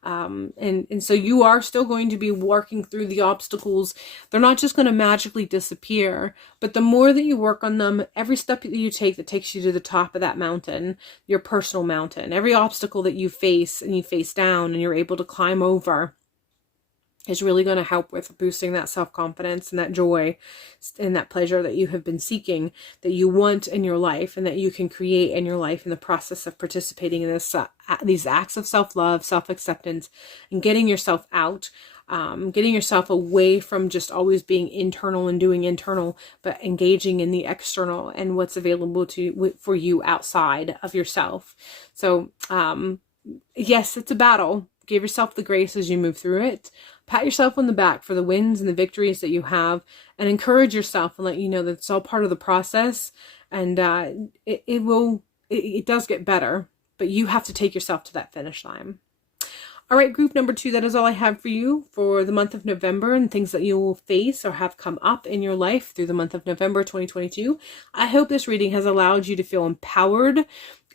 And so you are still going to be working through the obstacles. They're not just going to magically disappear, but the more that you work on them, every step that you take that takes you to the top of that mountain, your personal mountain, every obstacle that you face and you face down and you're able to climb over is really going to help with boosting that self-confidence and that joy and that pleasure that you have been seeking, that you want in your life and that you can create in your life in the process of participating in these acts of self-love, self-acceptance, and getting yourself out, getting yourself away from just always being internal and doing internal, but engaging in the external and what's available for you outside of yourself. So, yes, it's a battle. Give yourself the grace as you move through it. Pat yourself on the back for the wins and the victories that you have, and encourage yourself and let you know that it's all part of the process. And it does get better, but you have to take yourself to that finish line. All right, group number 2, that is all I have for you for the month of November and things that you will face or have come up in your life through the month of November 2022. I hope this reading has allowed you to feel empowered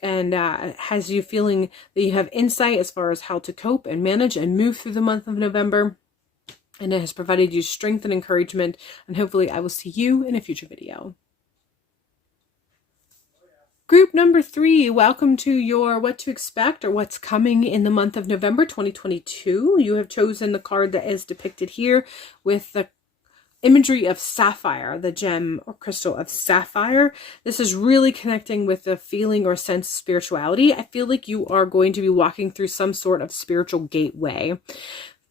and has you feeling that you have insight as far as how to cope and manage and move through the month of November. And it has provided you strength and encouragement. And hopefully I will see you in a future video. Group number 3, welcome to your what to expect or what's coming in the month of November 2022. You have chosen the card that is depicted here with the imagery of sapphire, the gem or crystal of sapphire. This is really connecting with the feeling or sense of spirituality. I feel like you are going to be walking through some sort of spiritual gateway.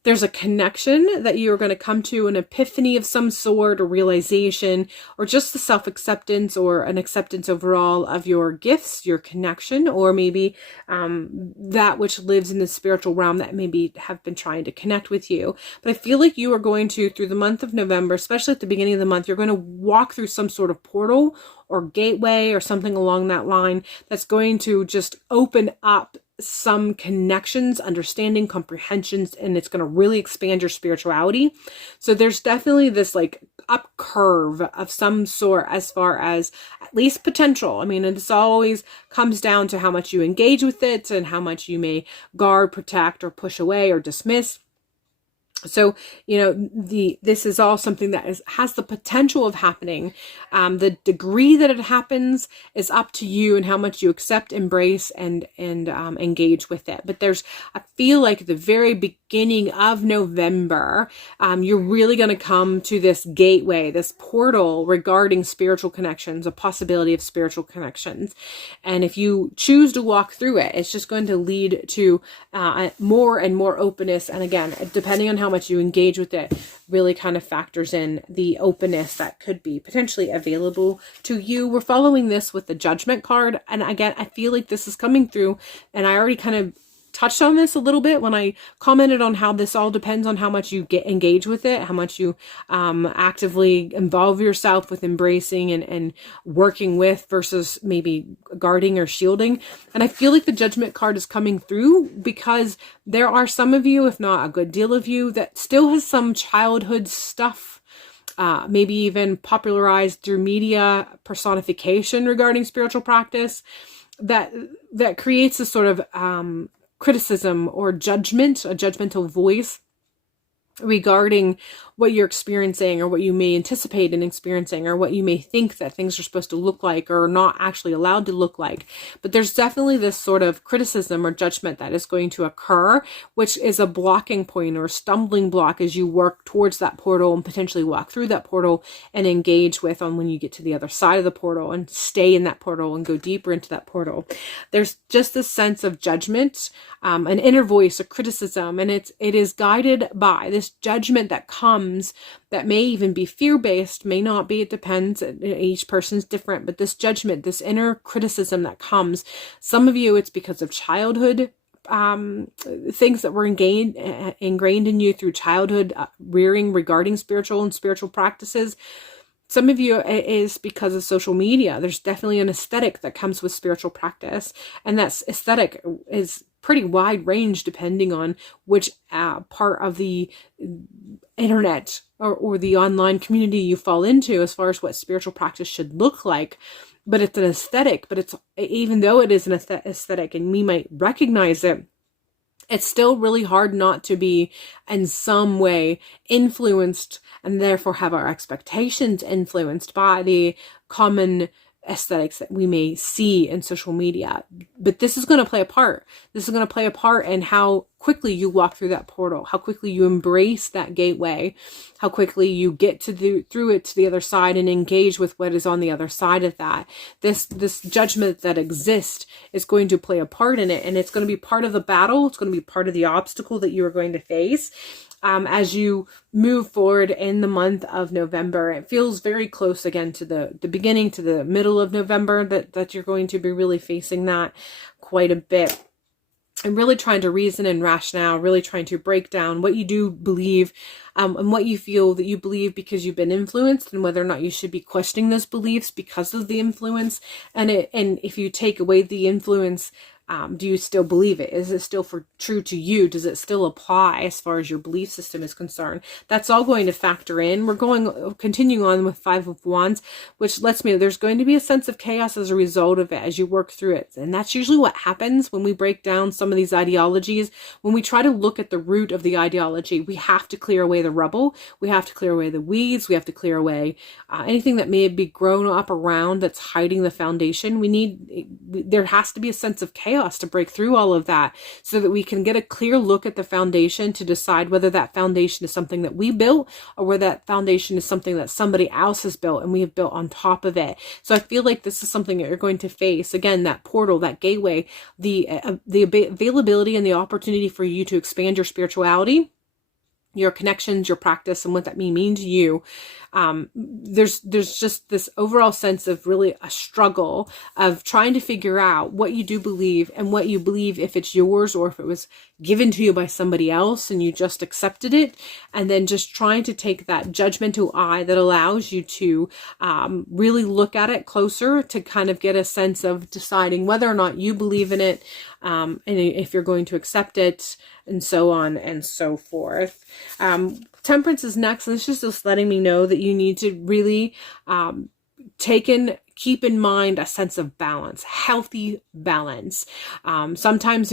There's a connection that you are going to come to, an epiphany of some sort, or realization, or just the self-acceptance or an acceptance overall of your gifts, your connection, or maybe that which lives in the spiritual realm that maybe have been trying to connect with you. But I feel like you are going to, through the month of November, especially at the beginning of the month, you're going to walk through some sort of portal or gateway or something along that line that's going to just open up some connections, understanding, comprehensions, and it's going to really expand your spirituality. So there's definitely this like up curve of some sort as far as at least potential. I mean, this always comes down to how much you engage with it and how much you may guard, protect, or push away or dismiss. So, you know, this is all something that has the potential of happening. The degree that it happens is up to you and how much you accept, embrace, and engage with it. But I feel like at the very beginning of November, you're really going to come to this gateway, this portal regarding spiritual connections, a possibility of spiritual connections. And if you choose to walk through it, it's just going to lead to more and more openness. And again, depending on how how much you engage with it really kind of factors in the openness that could be potentially available to you. We're following this with the Judgment card. And again, I feel like this is coming through, and I already kind of touched on this a little bit when I commented on how this all depends on how much you get engaged with it, how much you actively involve yourself with embracing and working with versus maybe guarding or shielding. And I feel like the Judgment card is coming through because there are some of you, if not a good deal of you, that still has some childhood stuff, maybe even popularized through media personification regarding spiritual practice, that creates a sort of criticism or judgment, a judgmental voice regarding what you're experiencing or what you may anticipate in experiencing or what you may think that things are supposed to look like or not actually allowed to look like. But there's definitely this sort of criticism or judgment that is going to occur, which is a blocking point or a stumbling block as you work towards that portal and potentially walk through that portal and engage with on when you get to the other side of the portal and stay in that portal and go deeper into that portal. There's just this sense of judgment, an inner voice, a criticism, and it is guided by this judgment that comes, that may even be fear-based, may not be, it depends, each person's different, but this judgment, this inner criticism that comes, some of you it's because of childhood things that were ingrained in you through childhood rearing regarding spiritual and spiritual practices. Some of you it is because of social media. There's definitely an aesthetic that comes with spiritual practice, and that aesthetic is pretty wide range depending on which part of the internet or the online community you fall into as far as what spiritual practice should look like. But it's an aesthetic, but it's, even though it is an aesthetic and we might recognize it, it's still really hard not to be in some way influenced and therefore have our expectations influenced by the common aesthetics that we may see in social media. But this is going to play a part. This is going to play a part in how quickly you walk through that portal, how quickly you embrace that gateway, how quickly you get through it to the other side and engage with what is on the other side of that. This judgment that exists is going to play a part in it, and it's going to be part of the battle. It's going to be part of the obstacle that you are going to face. As you move forward in the month of November. It feels very close again to the beginning, to the middle of November, that you're going to be really facing that quite a bit. I'm really trying to reason and rationale, really trying to break down what you do believe and what you feel that you believe because you've been influenced, and whether or not you should be questioning those beliefs because of the influence. And if you take away the influence, do you still believe it? Is it still true to you? Does it still apply as far as your belief system is concerned? That's all going to factor in. We're continuing on with Five of Wands, which lets me know there's going to be a sense of chaos as a result of it as you work through it. And that's usually what happens when we break down some of these ideologies. When we try to look at the root of the ideology, we have to clear away the rubble. We have to clear away the weeds. We have to clear away anything that may be grown up around that's hiding the foundation. There has to be a sense of chaos to break through all of that so that we can get a clear look at the foundation to decide whether that foundation is something that we built or whether that foundation is something that somebody else has built and we have built on top of it. So I feel like this is something that you're going to face. Again, that portal, that gateway, the availability and the opportunity for you to expand your spirituality, your connections, your practice, and what that may mean to you. There's just this overall sense of really a struggle of trying to figure out what you do believe and what you believe, if it's yours or if it was given to you by somebody else and you just accepted it, and then just trying to take that judgmental eye that allows you to really look at it closer to kind of get a sense of deciding whether or not you believe in it, and if you're going to accept it, and so on and so forth. Temperance is next, and this is just letting me know that you need to really keep in mind a sense of balance, healthy balance. Sometimes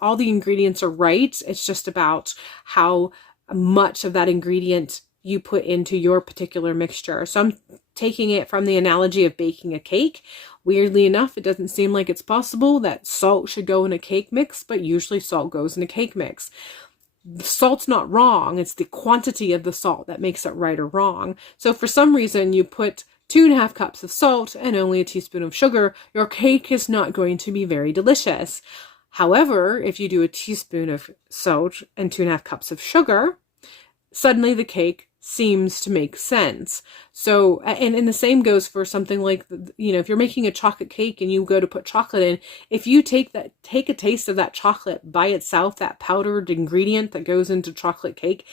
all the ingredients are right. It's just about how much of that ingredient you put into your particular mixture. So I'm taking it from the analogy of baking a cake. Weirdly enough, it doesn't seem like it's possible that salt should go in a cake mix, but usually salt goes in a cake mix. The salt's not wrong. It's the quantity of the salt that makes it right or wrong. So for some reason you put 2.5 cups of salt and only a teaspoon of sugar, your cake is not going to be very delicious. However, if you do a teaspoon of salt and 2.5 cups of sugar, suddenly the cake seems to make sense. So, and the same goes for something like, if you're making a chocolate cake and you go to put chocolate in, if you take a taste of that chocolate by itself, that powdered ingredient that goes into chocolate cake,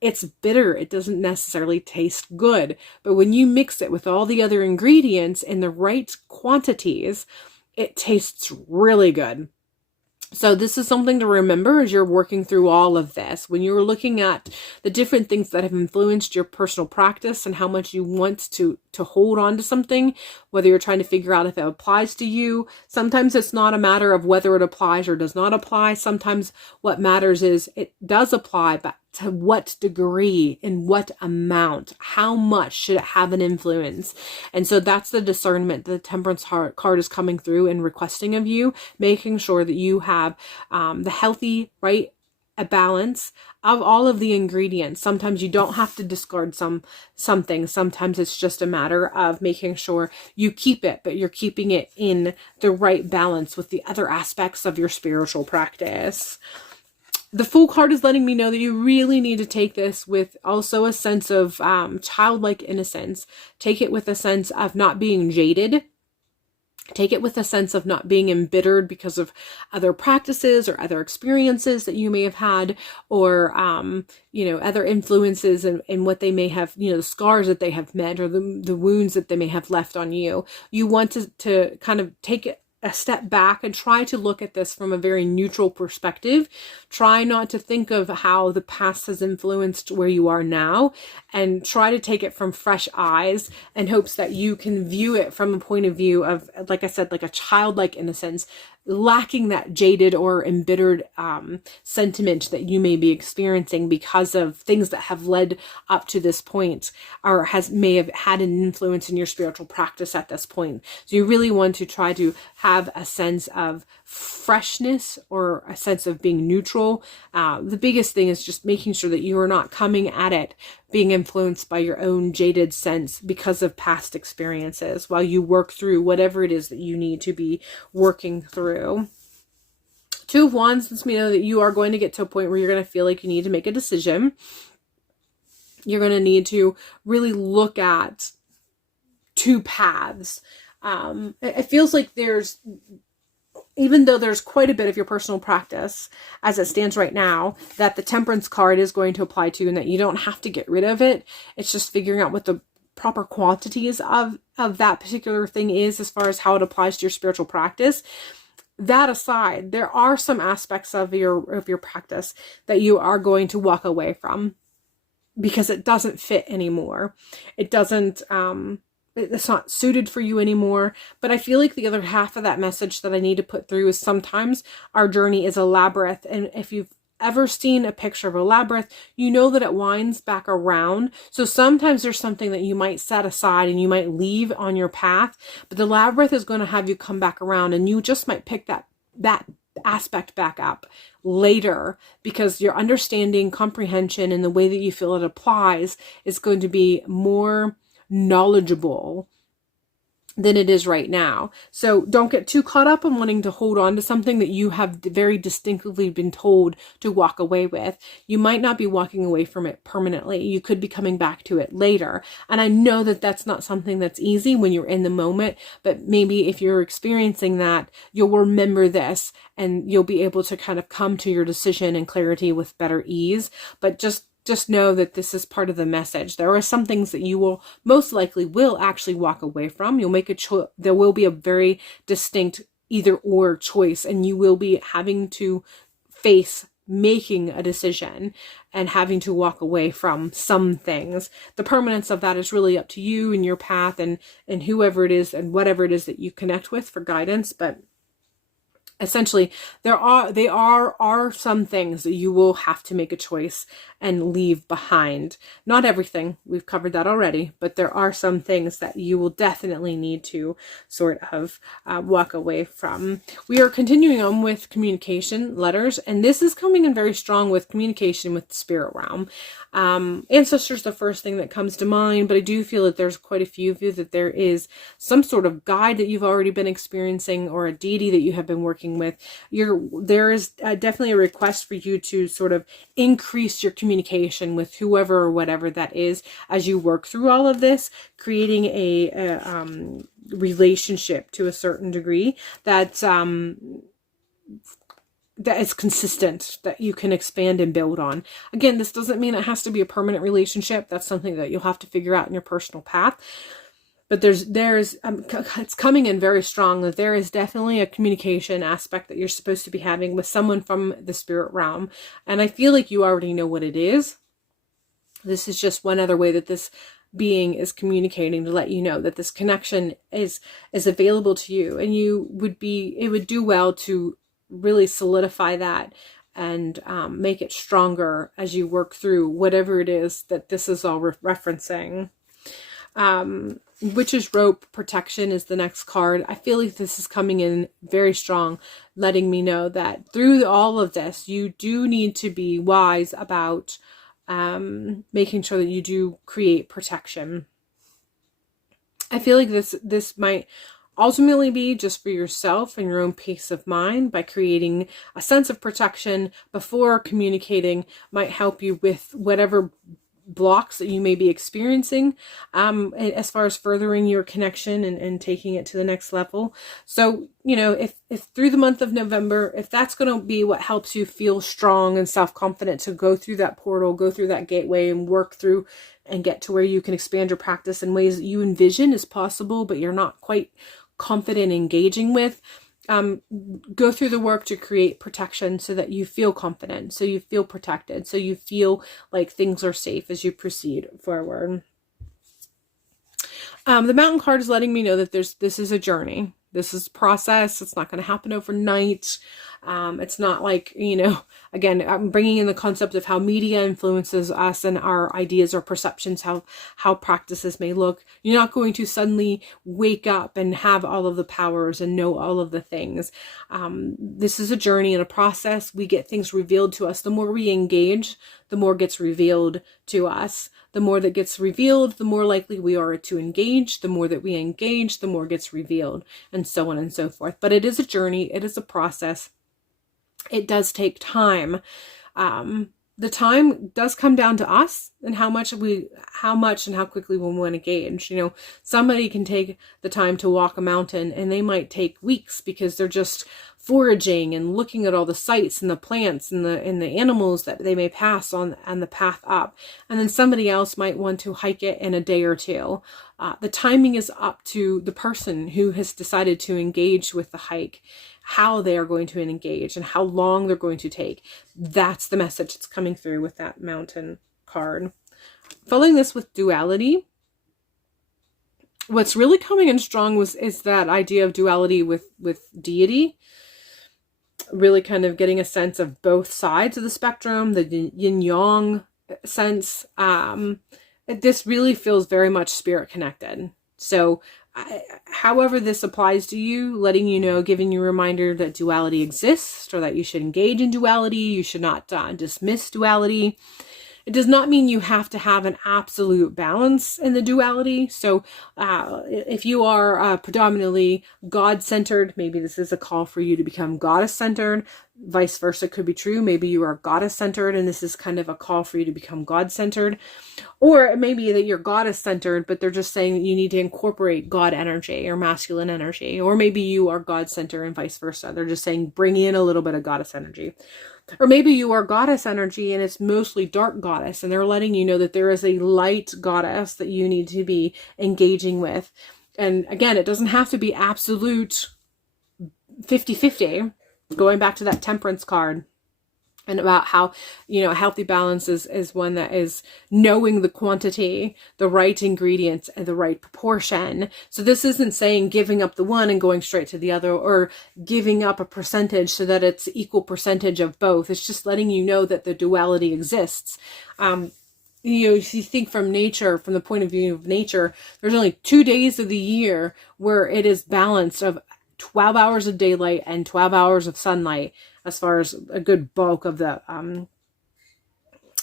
it's bitter. It doesn't necessarily taste good. But when you mix it with all the other ingredients in the right quantities, it tastes really good. So this is something to remember as you're working through all of this. When you're looking at the different things that have influenced your personal practice and how much you want to hold on to something, whether you're trying to figure out if it applies to you. Sometimes it's not a matter of whether it applies or does not apply. Sometimes what matters is it does apply, but to what degree, in what amount, how much should it have an influence? And so that's the discernment the Temperance card is coming through and requesting of you, making sure that you have the healthy, right, a balance of all of the ingredients. Sometimes you don't have to discard some things. Sometimes it's just a matter of making sure you keep it, but you're keeping it in the right balance with the other aspects of your spiritual practice. The Fool card is letting me know that you really need to take this with also a sense of childlike innocence. Take it with a sense of not being jaded. Take it with a sense of not being embittered because of other practices or other experiences that you may have had, or, other influences and what they may have, the scars that they have met, or the wounds that they may have left on you. You want to kind of take it a step back and try to look at this from a very neutral perspective. Try not to think of how the past has influenced where you are now, and try to take it from fresh eyes in hopes that you can view it from a point of view of, like I said, like a childlike innocence, lacking that jaded or embittered sentiment that you may be experiencing because of things that have led up to this point, or may have had an influence in your spiritual practice at this point. So you really want to try to have a sense of freshness or a sense of being neutral. The biggest thing is just making sure that you are not coming at it being influenced by your own jaded sense because of past experiences while you work through whatever it is that you need to be working through. Two of Wands lets me know that you are going to get to a point where you're going to feel like you need to make a decision. You're going to need to really look at two paths. It feels like even though there's quite a bit of your personal practice as it stands right now that the Temperance card is going to apply to, and that you don't have to get rid of it. It's just figuring out what the proper quantities of that particular thing is as far as how it applies to your spiritual practice. That aside, there are some aspects of your practice that you are going to walk away from because it doesn't fit anymore. It doesn't, it's not suited for you anymore. But I feel like the other half of that message that I need to put through is sometimes our journey is a labyrinth. And if you've ever seen a picture of a labyrinth, you know that it winds back around. So sometimes there's something that you might set aside and you might leave on your path, but the labyrinth is going to have you come back around, and you just might pick that aspect back up later because your understanding, comprehension, and the way that you feel it applies is going to be more knowledgeable than it is right now. So don't get too caught up in wanting to hold on to something that you have very distinctively been told to walk away with. You might not be walking away from it permanently. You could be coming back to it later. And I know that that's not something that's easy when you're in the moment, but maybe if you're experiencing that, you'll remember this and you'll be able to kind of come to your decision and clarity with better ease. But just know that this is part of the message. There are some things that you will most likely will actually walk away from. You'll make a choice. There will be a very distinct either or choice, and you will be having to face making a decision and having to walk away from some things. The permanence of that is really up to you and your path and whoever it is and whatever it is that you connect with for guidance. But essentially, there are some things that you will have to make a choice and leave behind. Not everything, we've covered that already, but there are some things that you will definitely need to sort of walk away from. We are continuing on with communication letters, and this is coming in very strong with communication with the spirit realm. Ancestors, the first thing that comes to mind, but I do feel that there's quite a few of you that there is some sort of guide that you've already been experiencing, or a deity that you have been working communicating with. There is definitely a request for you to sort of increase your communication with whoever or whatever that is as you work through all of this, creating a relationship to a certain degree that is consistent, that you can expand and build on. Again, this doesn't mean it has to be a permanent relationship. That's something that you'll have to figure out in your personal path. But it's coming in very strong that there is definitely a communication aspect that you're supposed to be having with someone from the spirit realm. And I feel like you already know what it is. This is just one other way that this being is communicating to let you know that this connection is available to you. And it would do well to really solidify that and make it stronger as you work through whatever it is that this is all referencing. Witch's Rope Protection is the next card. I feel like this is coming in very strong, letting me know that through all of this, you do need to be wise about making sure that you do create protection. I feel like this might ultimately be just for yourself and your own peace of mind. By creating a sense of protection before communicating might help you with whatever blocks that you may be experiencing as far as furthering your connection and taking it to the next level. So, if through the month of November, if that's going to be what helps you feel strong and self-confident to go through that portal, go through that gateway and work through and get to where you can expand your practice in ways that you envision is possible, but you're not quite confident engaging with, go through the work to create protection so that you feel confident, so you feel protected, so you feel like things are safe as you proceed forward. The Mountain card is letting me know that this is a journey. This is a process. It's not going to happen overnight. It's not like, again, I'm bringing in the concept of how media influences us and our ideas or perceptions, how practices may look. You're not going to suddenly wake up and have all of the powers and know all of the things. This is a journey and a process. We get things revealed to us. The more we engage, the more gets revealed to us. The more that gets revealed, the more likely we are to engage. The more that we engage, the more gets revealed, and so on and so forth. But it is a journey. It is a process. It does take time. The time does come down to us and how much and how quickly we want to engage. Somebody can take the time to walk a mountain and they might take weeks because they're just foraging and looking at all the sights and the plants and the animals that they may pass on the path up. And then somebody else might want to hike it in a day or two. The timing is up to the person who has decided to engage with the hike, how they are going to engage and how long they're going to take. That's the message that's coming through with that Mountain card. Following this with duality, what's really coming in strong is that idea of duality with deity. Really kind of getting a sense of both sides of the spectrum, the yin-yang sense. This really feels very much spirit connected. So however this applies to you, letting you know, giving you a reminder that duality exists, or that you should engage in duality. You should not dismiss duality. It does not mean you have to have an absolute balance in the duality. So if you are predominantly God-centered, maybe this is a call for you to become goddess-centered. Vice versa could be true. Maybe you are goddess-centered and this is kind of a call for you to become God-centered. Or it may be that you're goddess-centered, but they're just saying that you need to incorporate God energy or masculine energy. Or maybe you are God-centered and vice versa. They're just saying bring in a little bit of goddess energy. Or maybe you are goddess energy and it's mostly dark goddess, and they're letting you know that there is a light goddess that you need to be engaging with. And again, it doesn't have to be absolute 50-50. Going back to that Temperance card and about how, a healthy balance is one that is knowing the quantity, the right ingredients, and the right proportion. So this isn't saying giving up the one and going straight to the other, or giving up a percentage so that it's equal percentage of both. It's just letting you know that the duality exists. If you think from nature, from the point of view of nature, there's only 2 days of the year where it is balanced of 12 hours of daylight and 12 hours of sunlight, as far as a good bulk of the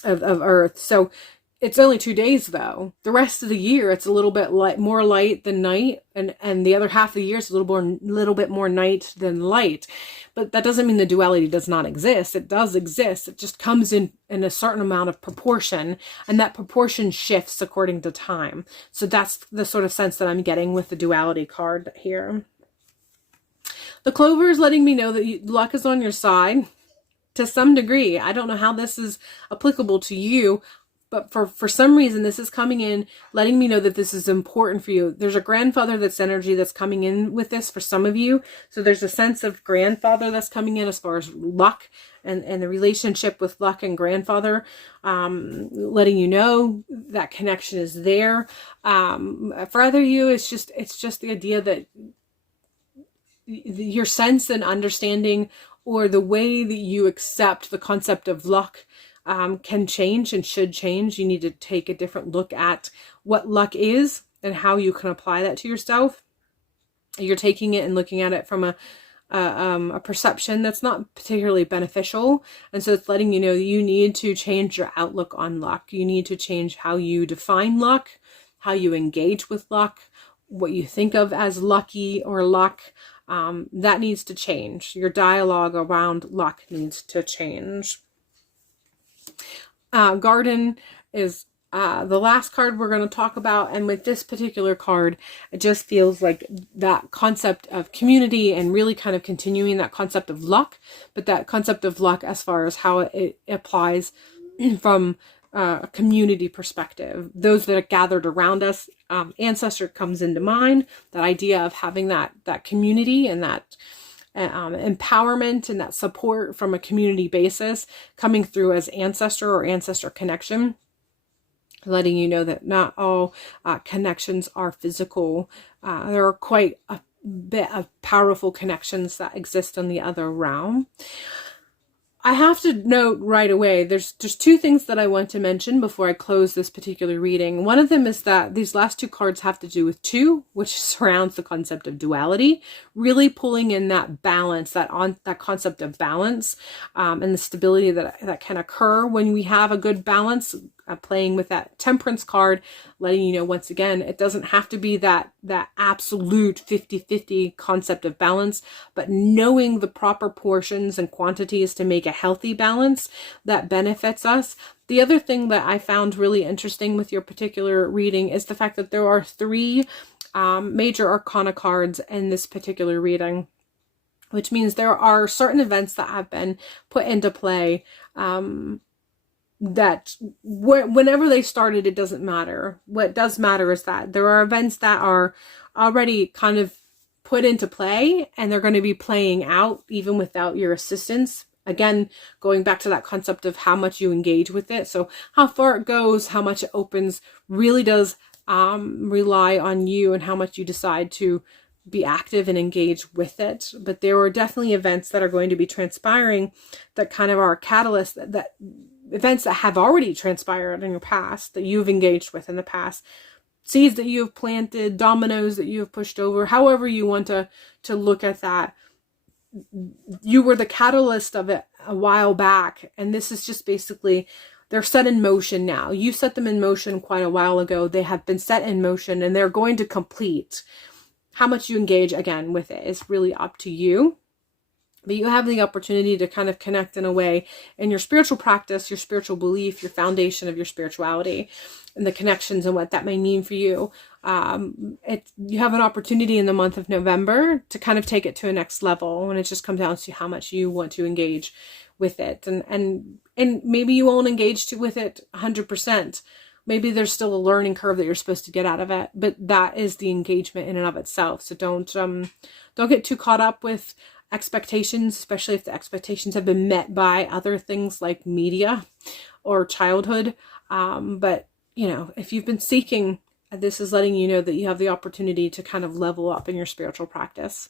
of Earth. So It's only 2 days though. The rest of the year, it's a little bit more light than night, and the other half of the year is a little bit more night than light. But that doesn't mean the duality does not exist. It does exist. It just comes in a certain amount of proportion, and that proportion shifts according to time. So that's the sort of sense that I'm getting with the duality card here. The clover is letting me know that luck is on your side to some degree. I don't know how this is applicable to you, but for some reason, this is coming in, letting me know that this is important for you. There's a grandfather that's energy that's coming in with this for some of you. So there's a sense of grandfather that's coming in as far as luck and the relationship with luck and grandfather, letting you know that connection is there. For other you, it's just the idea that your sense and understanding, or the way that you accept the concept of luck, can change and should change. You need to take a different look at what luck is and how you can apply that to yourself. You're taking it and looking at it from a perception that's not particularly beneficial. And so it's letting you know you need to change your outlook on luck. You need to change how you define luck, how you engage with luck, what you think of as lucky or luck. That needs to change. Your dialogue around luck needs to change. Garden is the last card we're going to talk about, and with this particular card, it just feels like that concept of community and really kind of continuing that concept of luck, but that concept of luck as far as how it applies from a community perspective. Those that are gathered around us, ancestor comes into mind, that idea of having that community and that empowerment and that support from a community basis coming through as ancestor or ancestor connection, letting you know that not all connections are physical. There are quite a bit of powerful connections that exist in the other realm. I have to note right away, there's 2 things that I want to mention before I close this particular reading. One of them is that these last 2 cards have to do with 2, which surrounds the concept of duality, really pulling in that balance, that concept of balance, and the stability that can occur when we have a good balance. Playing with that temperance card, letting you know once again, it doesn't have to be that absolute 50-50 concept of balance, but knowing the proper portions and quantities to make a healthy balance that benefits us. The other thing that I found really interesting with your particular reading is the fact that there are 3 major arcana cards in this particular reading, which means there are certain events that have been put into play, that whenever they started, it doesn't matter. What does matter is that there are events that are already kind of put into play, and they're going to be playing out even without your assistance. Again, going back to that concept of how much you engage with it. So how far it goes, how much it opens, really does rely on you and how much you decide to be active and engage with it. But there are definitely events that are going to be transpiring that kind of are a catalyst, that events that have already transpired in your past, that you've engaged with in the past, seeds that you have planted, dominoes that you have pushed over, however you want to look at that. You were the catalyst of it a while back, and this is just basically, they're set in motion now. You set them in motion quite a while ago. They have been set in motion, and they're going to complete. How much you engage, again, with it is really up to you. But you have the opportunity to kind of connect in a way in your spiritual practice, your spiritual belief, your foundation of your spirituality, and the connections and what that may mean for you. You have an opportunity in the month of November to kind of take it to a next level, and it just comes down to how much you want to engage with it. And maybe you won't engage with it 100%. Maybe there's still a learning curve that you're supposed to get out of it, but that is the engagement in and of itself. So don't get too caught up with expectations, especially if the expectations have been met by other things like media or childhood. But you know, if you've been seeking, this is letting you know that you have the opportunity to kind of level up in your spiritual practice.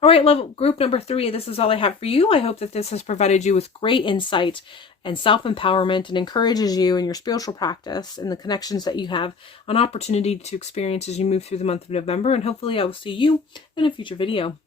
All right, group number 3, this is all I have for you. I hope that this has provided you with great insight and self-empowerment, and encourages you in your spiritual practice and the connections that you have an opportunity to experience as you move through the month of November. And hopefully I will see you in a future video.